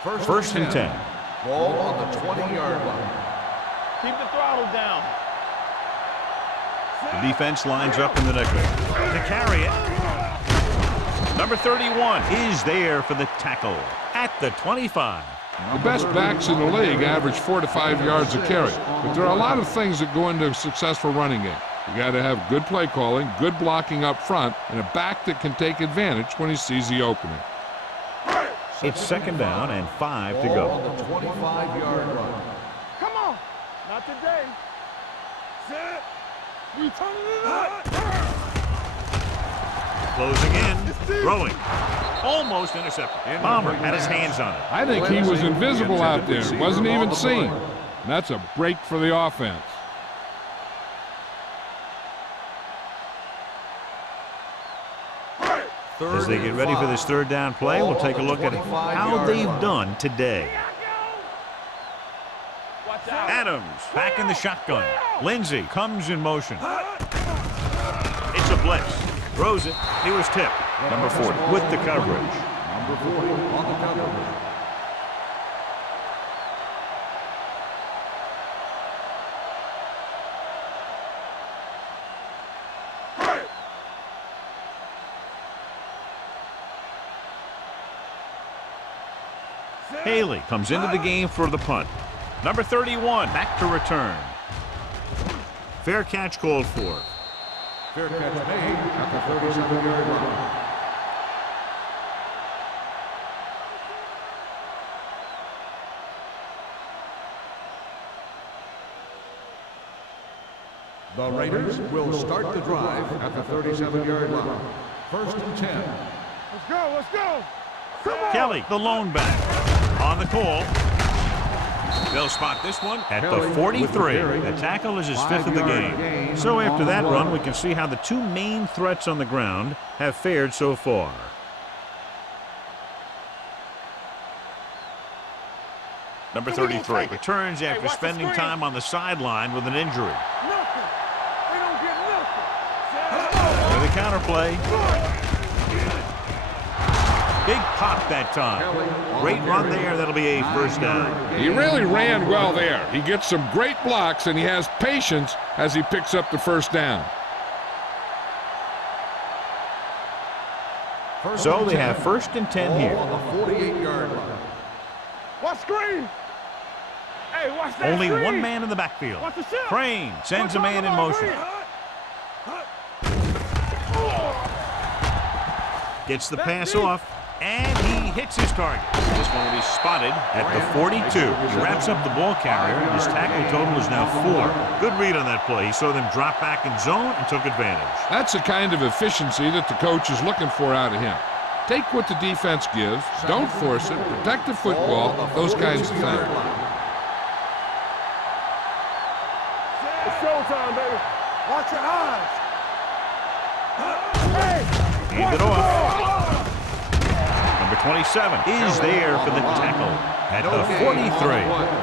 First and 10. Ball on the 20-yard line. Keep the throttle down. The defense lines up in the nickel. To carry it. Number 31 is there for the tackle at the 25. The best backs in the league average 4 to 5 yards a carry, but there are a lot of things that go into a successful running game. You got to have good play calling, good blocking up front, and a back that can take advantage when he sees the opening. It's second down and 5 to go. On the 25-yard line. Come on. Not today. Set. We turning it up. Closing in. Throwing. Almost intercepted. Palmer had his hands on it. I think he was invisible out there. Wasn't even seen. And that's a break for the offense. As they get ready for this third down play, we'll take a look at how they've done today. Adams back in the shotgun. Lindsey comes in motion. It's a blitz. Throws it. He was tipped. Number 40 with the coverage. Number 40 on the coverage. Haley comes into the game for the punt. Number 31 back to return. Fair catch called for. Fair catch made at the 37-yard line. The Raiders will start the drive at the 37-yard line. 1st and 10. Let's go, let's go. Come on. Kelly, the lone back. On the call. They'll spot this one at the 43. The tackle is his 5th of the game. So after that run, we can see how the two main threats on the ground have fared so far. Number 33 returns after spending time on the sideline with an injury. Nothing. They don't get nothing. For the counter play. Big pop that time. Great run there. That'll be a first down. He really ran well there. He gets some great blocks, and he has patience as he picks up the first down. So they have 1st and 10 here. On the 48-yard line. Watch screen. Hey, watch that Only screen. one man in the backfield. Watch the ship. Crane sends a man in motion. Gets the pass off, and he hits his target. This one will be spotted at the 42. He wraps up the ball carrier, and his tackle total is now 4. Good read on that play. He saw them drop back in zone and took advantage. That's the kind of efficiency that the coach is looking for out of him. Take what the defense gives, don't force it, protect the football, those kinds of things. It's showtime, baby. Watch your eyes. Hand it off. Number 27 is there for the tackle at the 43.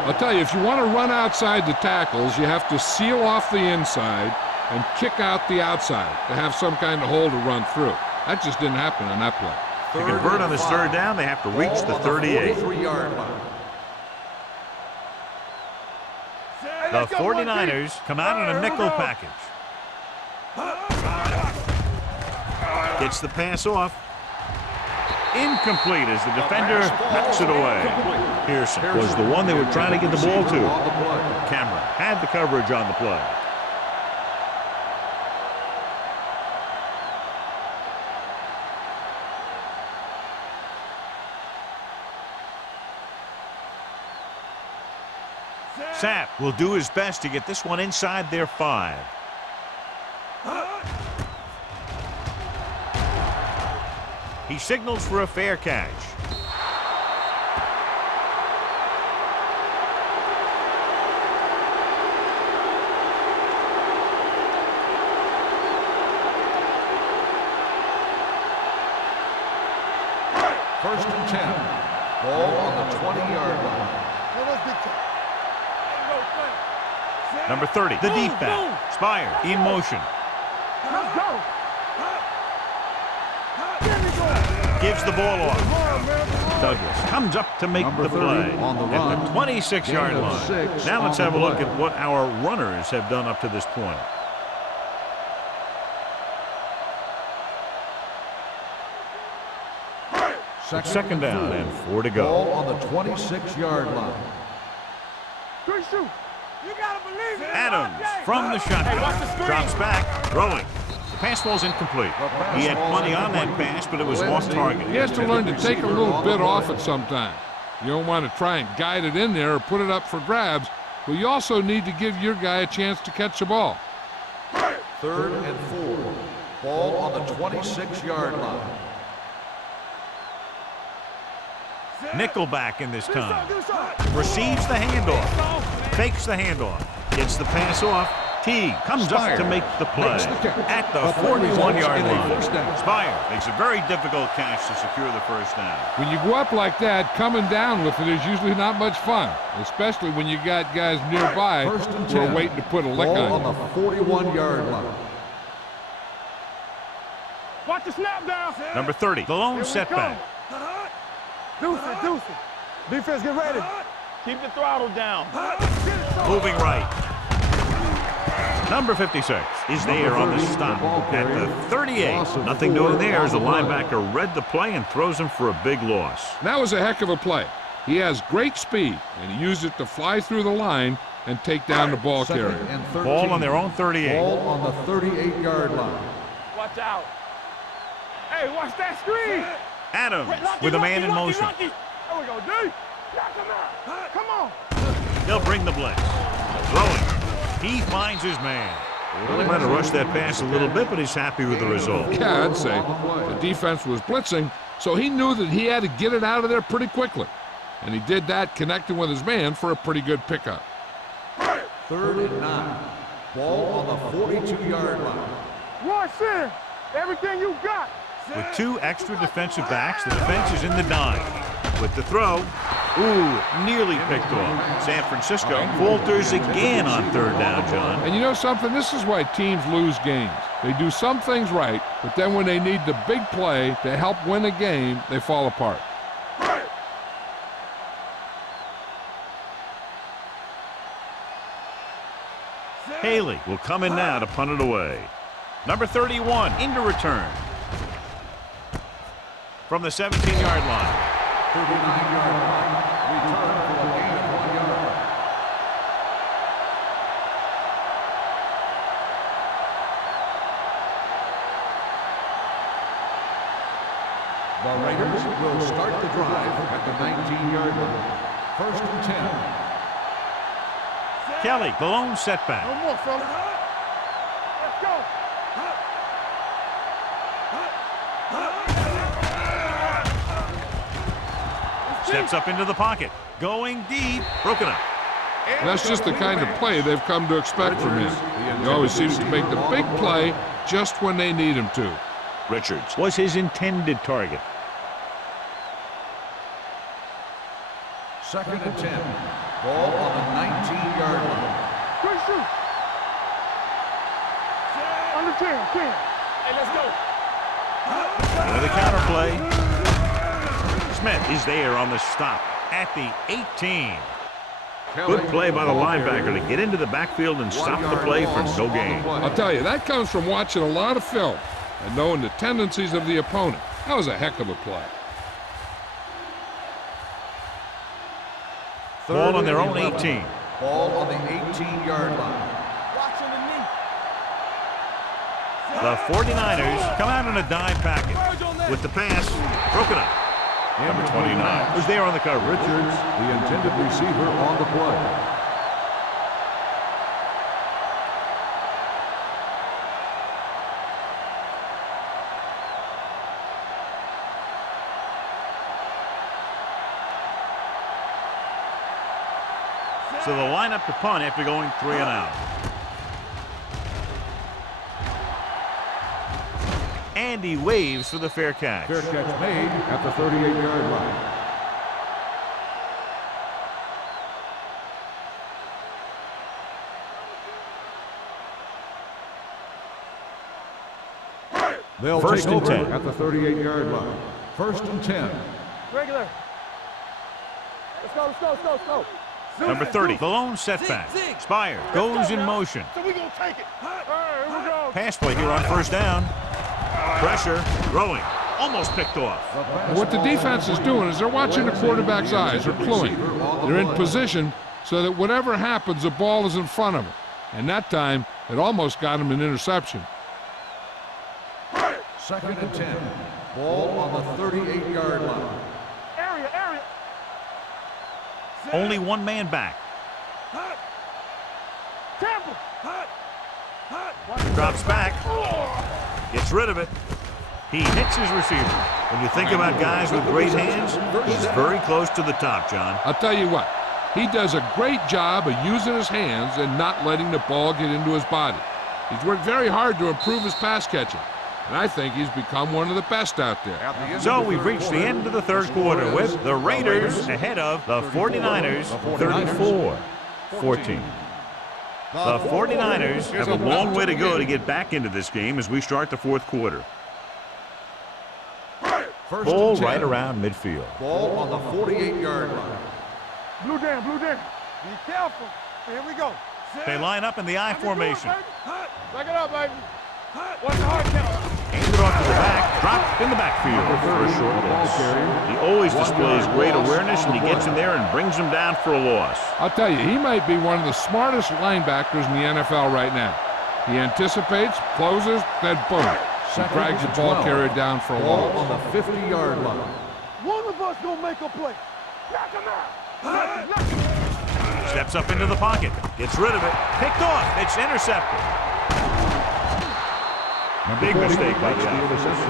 I'll tell you, if you want to run outside the tackles, you have to seal off the inside and kick out the outside to have some kind of hole to run through. That just didn't happen on that play. To convert on this third down, they have to reach the 38. The 49ers come out in a nickel package. Gets the pass off. Incomplete as the defender knocks it away. Pearson was the one they were trying to get the ball to. Cameron had the coverage on the play. Sapp will do his best to get this one inside their 5. He signals for a fair catch. First and 10. Ball on the 20-yard line. Number 30, the deep back. Spire in motion. Let's go. Gives the ball off. Douglas comes up to make the play on the at the run. 26-yard Gain of line. 6 Now let's on have a the look play. at what our runners have done up to this point. Second down and 4 to Ball go. on the 26-yard line. Good shoot. You gotta believe it. Adams from the shotgun. Drops back, throwing. The pass ball's incomplete. He had plenty on that pass, but it was off target. He has to learn to take a little bit off it sometime. You don't want to try and guide it in there or put it up for grabs, but you also need to give your guy a chance to catch the ball. 3rd and 4. Ball on the 26-yard line. Nickelback in this time. Receives the handoff. Fakes the handoff. Gets the pass off. Teague comes up to make the play at the 41-yard line. Spire makes a very difficult catch to secure the first down. When you go up like that, coming down with it is usually not much fun, especially when you got guys nearby who are waiting to put a lick on you. The 41-yard line. Watch the snap down. Number 30, the lone setback. Deuce it. Defense, get ready. Keep the throttle down. Moving right. Number 56 is there on the stop at the 38. Nothing doing there as the linebacker read the play and throws him for a big loss. That was a heck of a play. He has great speed, and he used it to fly through the line and take down the ball carrier. Ball on their own 38. Ball on the 38-yard line. Watch out. Hey, watch that screen. Adams with a man in motion. There we go, D. Knock him out. Come on. They'll bring the blitz. Throwing. He finds his man. Well, he might have rushed that pass a little bit, but he's happy with the result. Yeah, I'd say. The defense was blitzing, so he knew that he had to get it out of there pretty quickly. And he did that, connecting with his man for a pretty good pickup. 3rd and 9. Ball on the 42-yard line. Rush in. Everything you got. With 2 extra defensive backs, the defense is in the dime. With the throw, nearly picked off. San Francisco falters again on 3rd down, John. And you know something? This is why teams lose games. They do some things right, but then when they need the big play to help win a game, they fall apart. Haley will come in now to punt it away. Number 31 into return. From the 17-yard line. 39-yard line. Return for a gain of 1 yard. The Raiders will start the drive at the 19-yard line. 1st and 10. Kelly, the lone setback. No more, fella. Let's go. Steps up into the pocket. Going deep. Broken up. That's just the kind of play they've come to expect from him. He always seems to make the big play just when they need him to. Richards was his intended target. 2nd and 10. Ball on the 19-yard line. Quick shoot. Under 10. Hey, let's go. Another counter play. Smith is there on the stop at the 18. Good play by the linebacker to get into the backfield and stop the play for no gain. I'll tell you, that comes from watching a lot of film and knowing the tendencies of the opponent. That was a heck of a play. Ball on their own 18. Ball on the 18-yard line. Watching the knee. The 49ers come out in a dime package with the pass broken up. Number 29 was there on the cover. Richards, the intended receiver on the play. So they'll line up to punt after going 3 and out. And he waves for the fair catch. Fair catch made at the 38-yard line. They'll First take and over 10. at the 38-yard line. 1st and 10. Regular. Let's go. Number 30, the lone setback. Spire goes in motion. So we gonna take it. All right, here we go. Pass play here on 1st down. Pressure, throwing, almost picked off. What the defense is doing is they're watching the quarterback's eyes. They're cluing. They're in position so that whatever happens, the ball is in front of them. And that time, it almost got him an interception. 2nd and 10. Ball on the 38-yard line. Area. Only one man back. Tampa. Drops back. Gets rid of it. He hits his receiver. When you think about guys with great hands, he's very close to the top, John. I'll tell you what, he does a great job of using his hands and not letting the ball get into his body. He's worked very hard to improve his pass catching, and I think he's become one of the best out there. So we've reached the end of the third quarter with the Raiders ahead of the 49ers 34-14. The 49ers have a long way to go to get back into this game as we start the fourth quarter. Ball right around midfield. Ball on the 48-yard line. Blue down, blue down. Be careful. Here we go. They line up in the I formation. Back it up, baby. Watch the hard count. Handed off to the back, dropped in the backfield for a short loss. He always displays great awareness, and he gets in there and brings him down for a loss. I'll tell you, he might be one of the smartest linebackers in the NFL right now. He anticipates, closes, then boom. He drags the ball carrier down for a Ball loss. on the 50-yard line. One of us gonna make a play. Knock him out. Steps up into the pocket, gets rid of it, picked off, it's intercepted. A big mistake by the offense.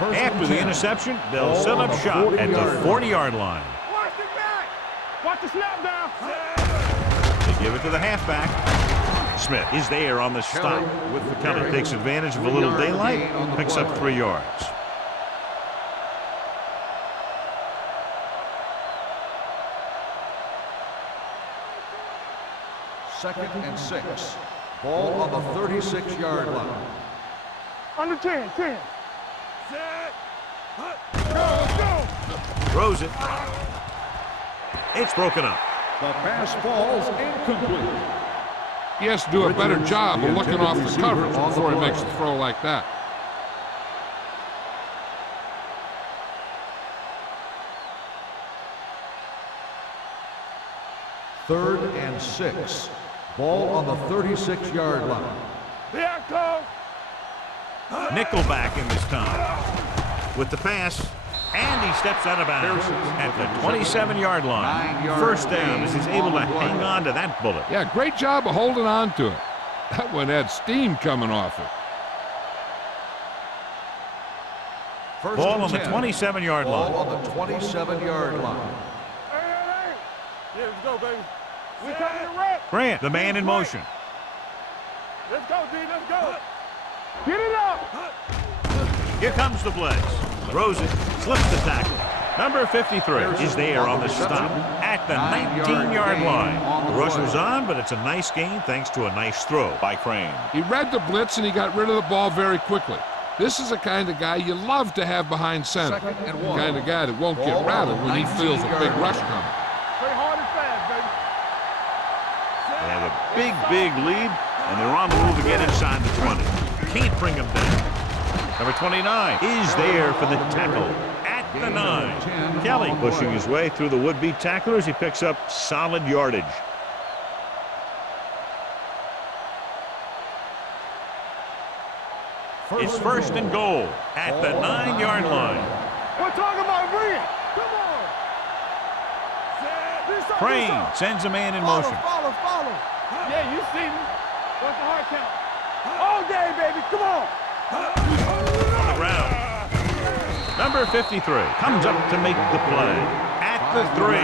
After the interception, they'll set up shop at the 40-yard line. Watch the back. Watch the snap down. They give it to the halfback. Smith is there on the stop. Kelly takes advantage of a little daylight, picks up 3 yards. Second and 6. Ball on the 36-yard line. Under 10, 10. Throws it. It's broken up. The pass falls incomplete. He has to do a better job of looking off the coverage before he makes a throw like that. Third and 6. Ball on the 36-yard line. Here I come. Nickelback in this time. With the pass, and he steps out of bounds at the 27-yard line. First down as he's able to hang on to that bullet. Yeah, great job of holding on to it. That one had steam coming off it. Ball on the 27-yard line. Ball on the 27-yard line. Hey. Yeah, let's go, baby. We coming to wreck. Grant, the man in motion. Let's go, D. Let's go. Get it up. Here comes the blitz. Throws it, slips the tackle. Number 53 is there on the stop at the 19-yard line. The rush was on, but it's a nice gain thanks to a nice throw by Crane. He read the blitz and he got rid of the ball very quickly. This is the kind of guy you love to have behind center. The kind of guy that won't get rattled when he feels a big rush coming. Play hard and fast, baby. They have a big lead, and they're on the move to get inside the 20. Can't bring them down. Number 29 is there for the tackle at the 9. Kelly pushing his way through the would-be tacklers. He picks up solid yardage. It's first and goal at the 9-yard line. We're talking about Green. Come on. Crane sends a man in motion. Follow. Yeah, you see me. What's the hard count? All day, baby. Come on. On the ground. Number 53 comes up to make the play at the 3.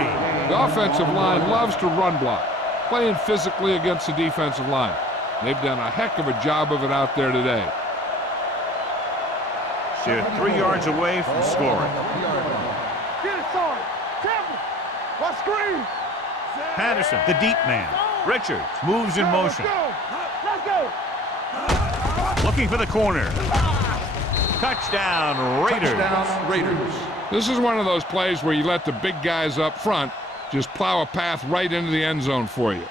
The offensive line loves to run block, playing physically against the defensive line. They've done a heck of a job of it out there today. They're 3 yards away from scoring. Get it, son. Temple. Watch screen. Patterson, the deep man. Richards moves in motion. Let's go. Looking for the corner. Touchdown, Raiders. Touchdown, Raiders. This is one of those plays where you let the big guys up front just plow a path right into the end zone for you.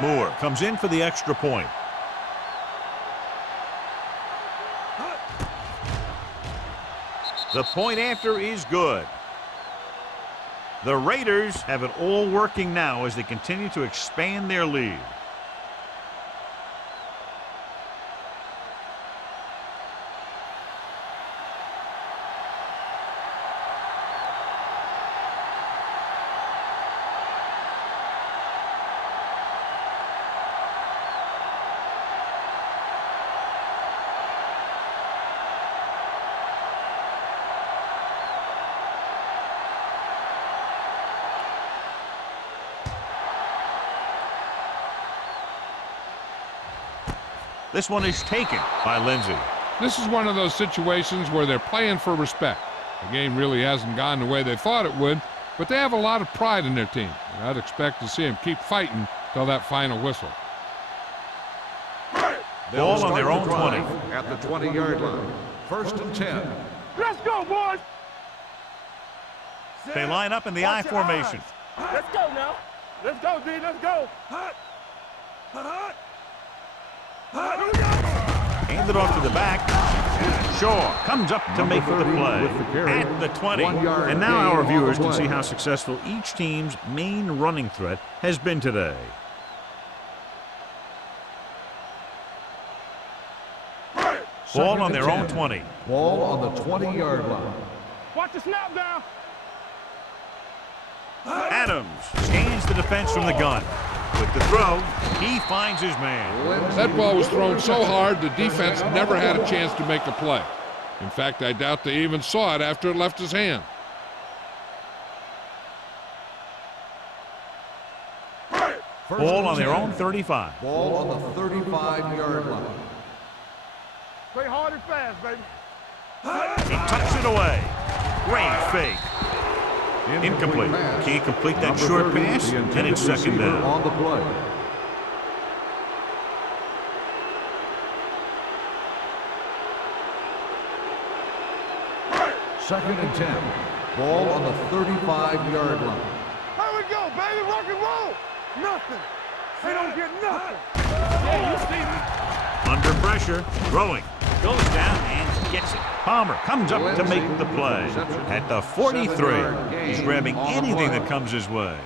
Moore comes in for the extra point. The point after is good. The Raiders have it all working now as they continue to expand their lead. This one is taken by Lindsey. This is one of those situations where they're playing for respect. The game really hasn't gone the way they thought it would, but they have a lot of pride in their team. And I'd expect to see them keep fighting till that final whistle. Ball on their own 20. At the 20-yard line. 1st and 10. Let's go, boys. They line up in the I formation. Let's go now. Let's go, D. Let's go. Handed off to the back. Shaw comes up to make the play at the 20. And now our viewers can see how successful each team's main running threat has been today. Ball on their own 20. Ball on the 20-yard line. Watch the snap down. Adams scans the defense from the gun. With the throw, he finds his man. That ball was thrown so hard the defense never had a chance to make a play. In fact, I doubt they even saw it after it left his hand. Ball on their own 35. Ball on the 35-yard line. Play hard and fast, baby. He tucks it away. Great fake. Incomplete. Can't complete that short pass, and it's 2nd down. On the play. Second and 10. Ball on the 35-yard line. Here we go, baby. Rock and roll. Nothing. They don't get nothing. Yeah, you see me. Under pressure, throwing. Goes down and gets it. Palmer comes up to make the play. At the 43, he's grabbing anything that comes his way.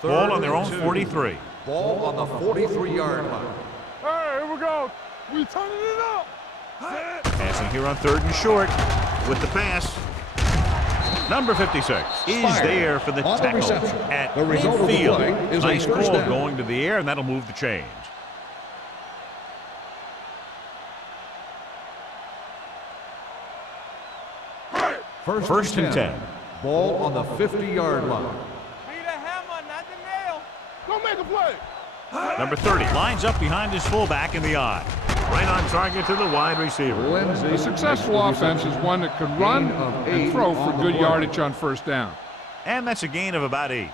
Ball on their own 43. Ball on the 43-yard line. Hey, here we go. We turning it up. Passing here on 3rd and short with the pass. Number 56 is there for the tackle at midfield. Nice ball going to the air, and that'll move the chains. First and 10. Ball on the 50-yard line. Be the hammer, not the nail. Go make a play. Number 30 lines up behind his fullback in the I. Right on target to the wide receiver. A successful offense is one that can run and throw for good yardage on 1st down. And that's a gain of about 8.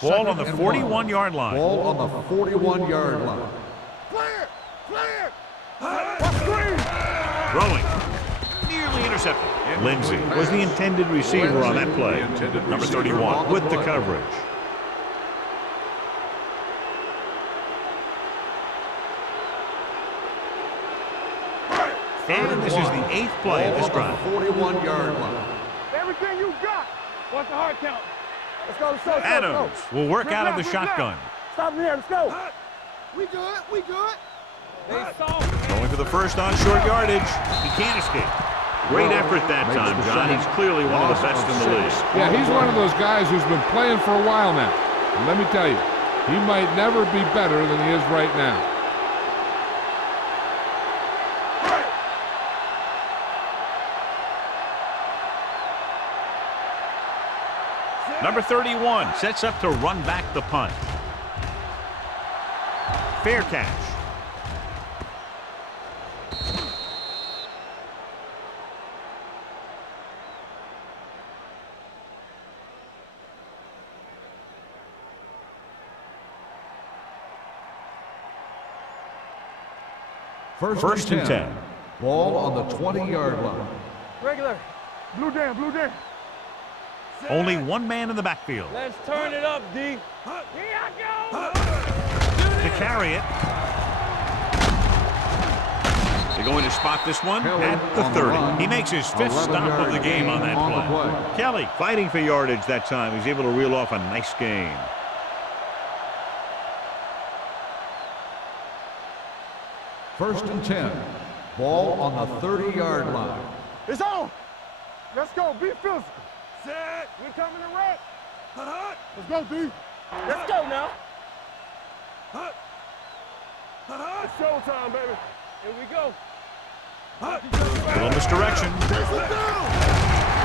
Ball on the 41-yard line. Ball on the 41-yard line. Clear. Clear. Throwing. Nearly intercepted. Lindsey was the intended receiver on that play. Number 31 with the coverage. And this is the 8th play of this drive. 41-yard line. Everything you got. What's the hard count? Let's go. Let's go. Adams will work out of the shotgun. Stop him here. Let's go. We good. We good. They saw him. Going for the first on short yardage. He can't escape. Great effort that time, John. He's clearly one of the best in the league. Yeah, he's one of those guys who's been playing for a while now. And let me tell you, he might never be better than he is right now. Number 31 sets up to run back the punt. Fair catch. First and 10. Ball on the 20-yard line. Regular. Blue down. Blue down. Only one man in the backfield. Let's turn it up, D. Here I go. To carry it. They're going to spot this one at the 30. He makes his fifth stop of the game on that play. Kelly fighting for yardage that time. He's able to reel off a nice gain. First and 10. Ball on the 30-yard line. It's on. Let's go. Be physical. Set. We're coming to wreck. Let's go, D. Let's go now. It's showtime, baby. Here we go. Little misdirection.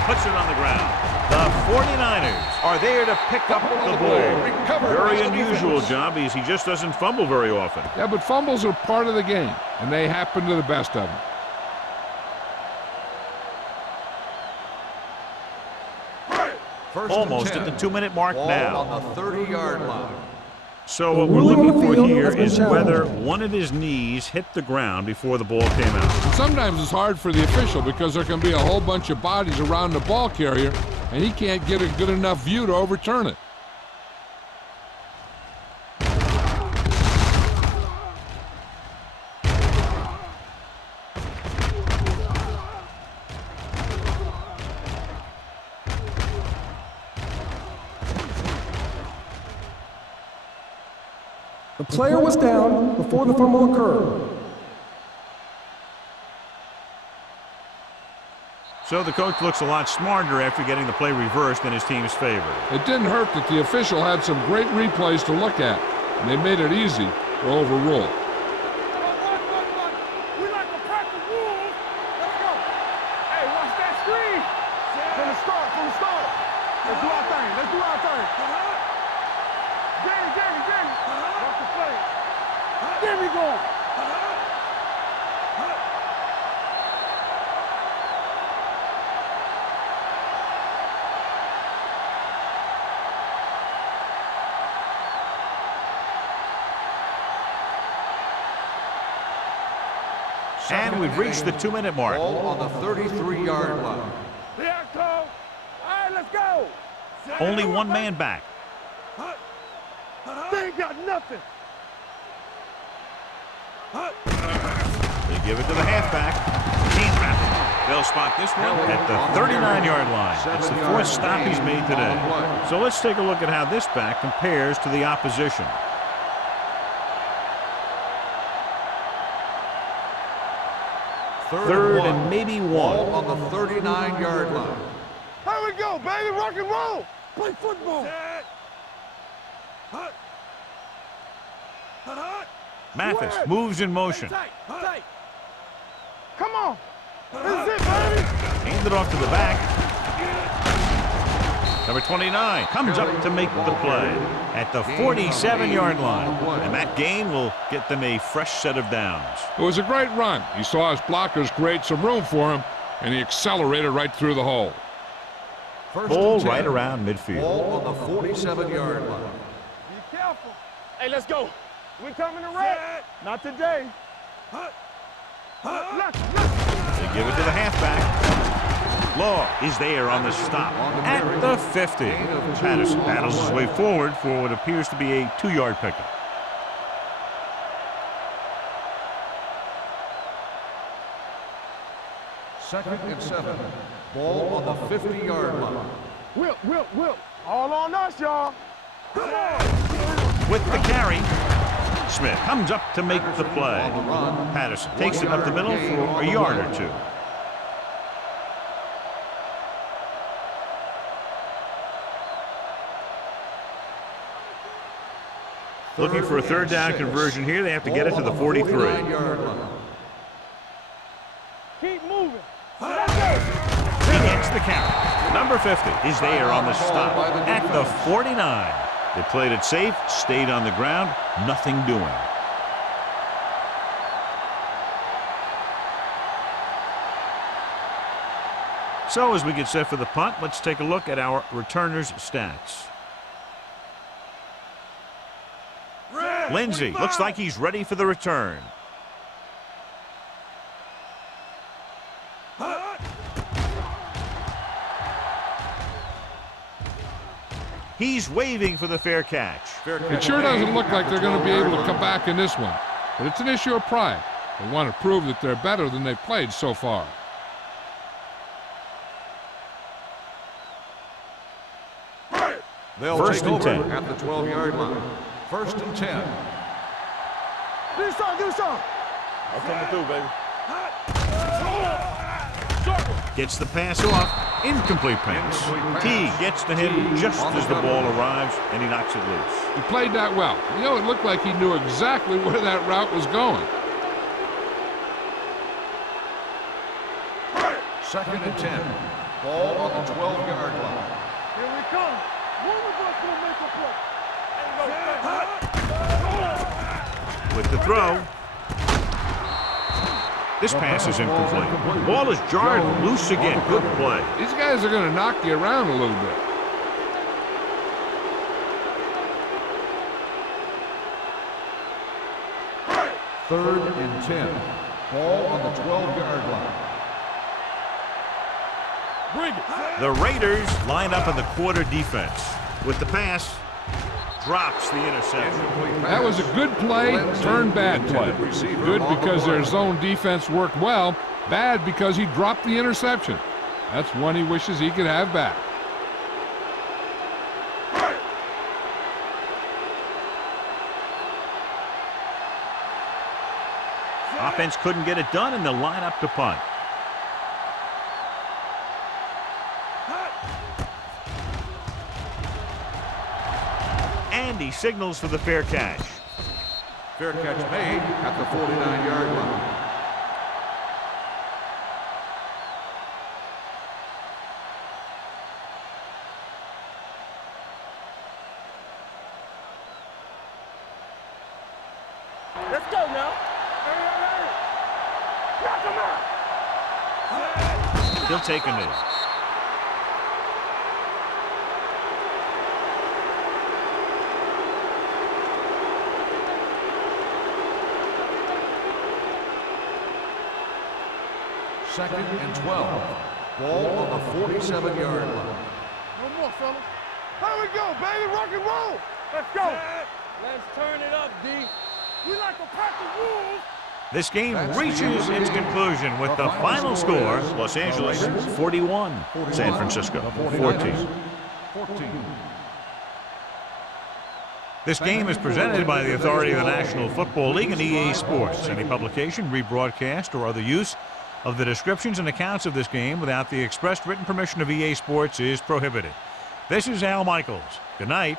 Puts it on the ground. The 49ers are there to pick up the ball. Very unusual job because he just doesn't fumble very often. Yeah, but fumbles are part of the game, and they happen to the best of them. Almost at the 2-minute mark now. On the 30-yard line. So what we're looking for here is whether one of his knees hit the ground before the ball came out. And sometimes it's hard for the official because there can be a whole bunch of bodies around the ball carrier, and he can't get a good enough view to overturn it. The player was down before the fumble occurred. So the coach looks a lot smarter after getting the play reversed in his team's favor. It didn't hurt that the official had some great replays to look at, and they made it easy to overrule. We like to practice rules. Let's go. Hey, watch that screen. From the start, from the start. Let's do our thing. Let's do our thing. Jamie. Watch the play. There we go. And we've reached the 2-minute mark. Ball on the 33-yard line. Here I come. All right, let's go. Only one man back. They ain't got nothing. They give it to the halfback. He's wrapping. They'll spot this one at the 39-yard line. It's the fourth stop he's made today. So let's take a look at how this back compares to the opposition. Third and maybe one. Ball on the 39-yard line. Here we go, baby. Rock and roll. Play football. Mathis moves in motion. Tight. Come on. This is it, baby. Hand it off to the back. Number 29 comes up to make the play at the 47-yard line. And that gain will get them a fresh set of downs. It was a great run. He saw his blockers create some room for him, and he accelerated right through the hole. Ball right around midfield. Ball on the 47-yard line. Be careful. Hey, let's go. We're coming to wreck. Not today. Look. They give it to the halfback. Law is there on the stop at the 50. Patterson battles his way forward for what appears to be a 2-yard pickup. Second and 7. Ball on the 50-yard line. Whip. All on us, y'all. Come on. With the carry, Smith comes up to make the play. Patterson takes it up the middle for a yard or two. Looking for a third down conversion here. They have to get it to the 43. Keep moving. He gets the carry. Number 50 is there on the stop at the 49. They played it safe, stayed on the ground, nothing doing. So as we get set for the punt, let's take a look at our returners' stats. Lindsey looks like he's ready for the return. He's waving for the fair catch. It sure doesn't look like they're going to be able to come back in this one, but it's an issue of pride. They want to prove that they're better than they've played so far. They'll First take and over 10. at the 12-yard line. First and 10. Give me some, give me some. I'm coming through, baby. Gets the pass off. Incomplete pass. T gets to him just as the ball arrives, and he knocks it loose. He played that well. You know, it looked like he knew exactly where that route was going. Second and 10. Ball on the 12-yard line. Here we come. One of us will make a play. With the throw. This pass is incomplete. The ball is jarred loose again. Good play. These guys are going to knock you around a little bit. Third and 10. Ball on the 12-yard line. Bring it. The Raiders line up in the quarter defense. With the pass, drops the interception. That was a good play, turned bad play. Good because their zone defense worked well. Bad because he dropped the interception. That's one he wishes he could have back. Offense couldn't get it done, and they'll line up to punt. And he signals for the fair catch. Fair catch made at the 49-yard line. Let's go now. Knock him out. He'll take a knee. Second and 12. Ball on the 47-yard line. No more, fellas. Here we go, baby. Rock and roll. Let's go. Let's turn it up, D. We like to pack the rules. This game reaches its conclusion with the final score, Los Angeles 41, San Francisco 14. This game is presented by the authority of the National Football League and EA Sports. Any publication, rebroadcast, or other use of the descriptions and accounts of this game without the expressed written permission of EA Sports is prohibited. This is Al Michaels. Good night.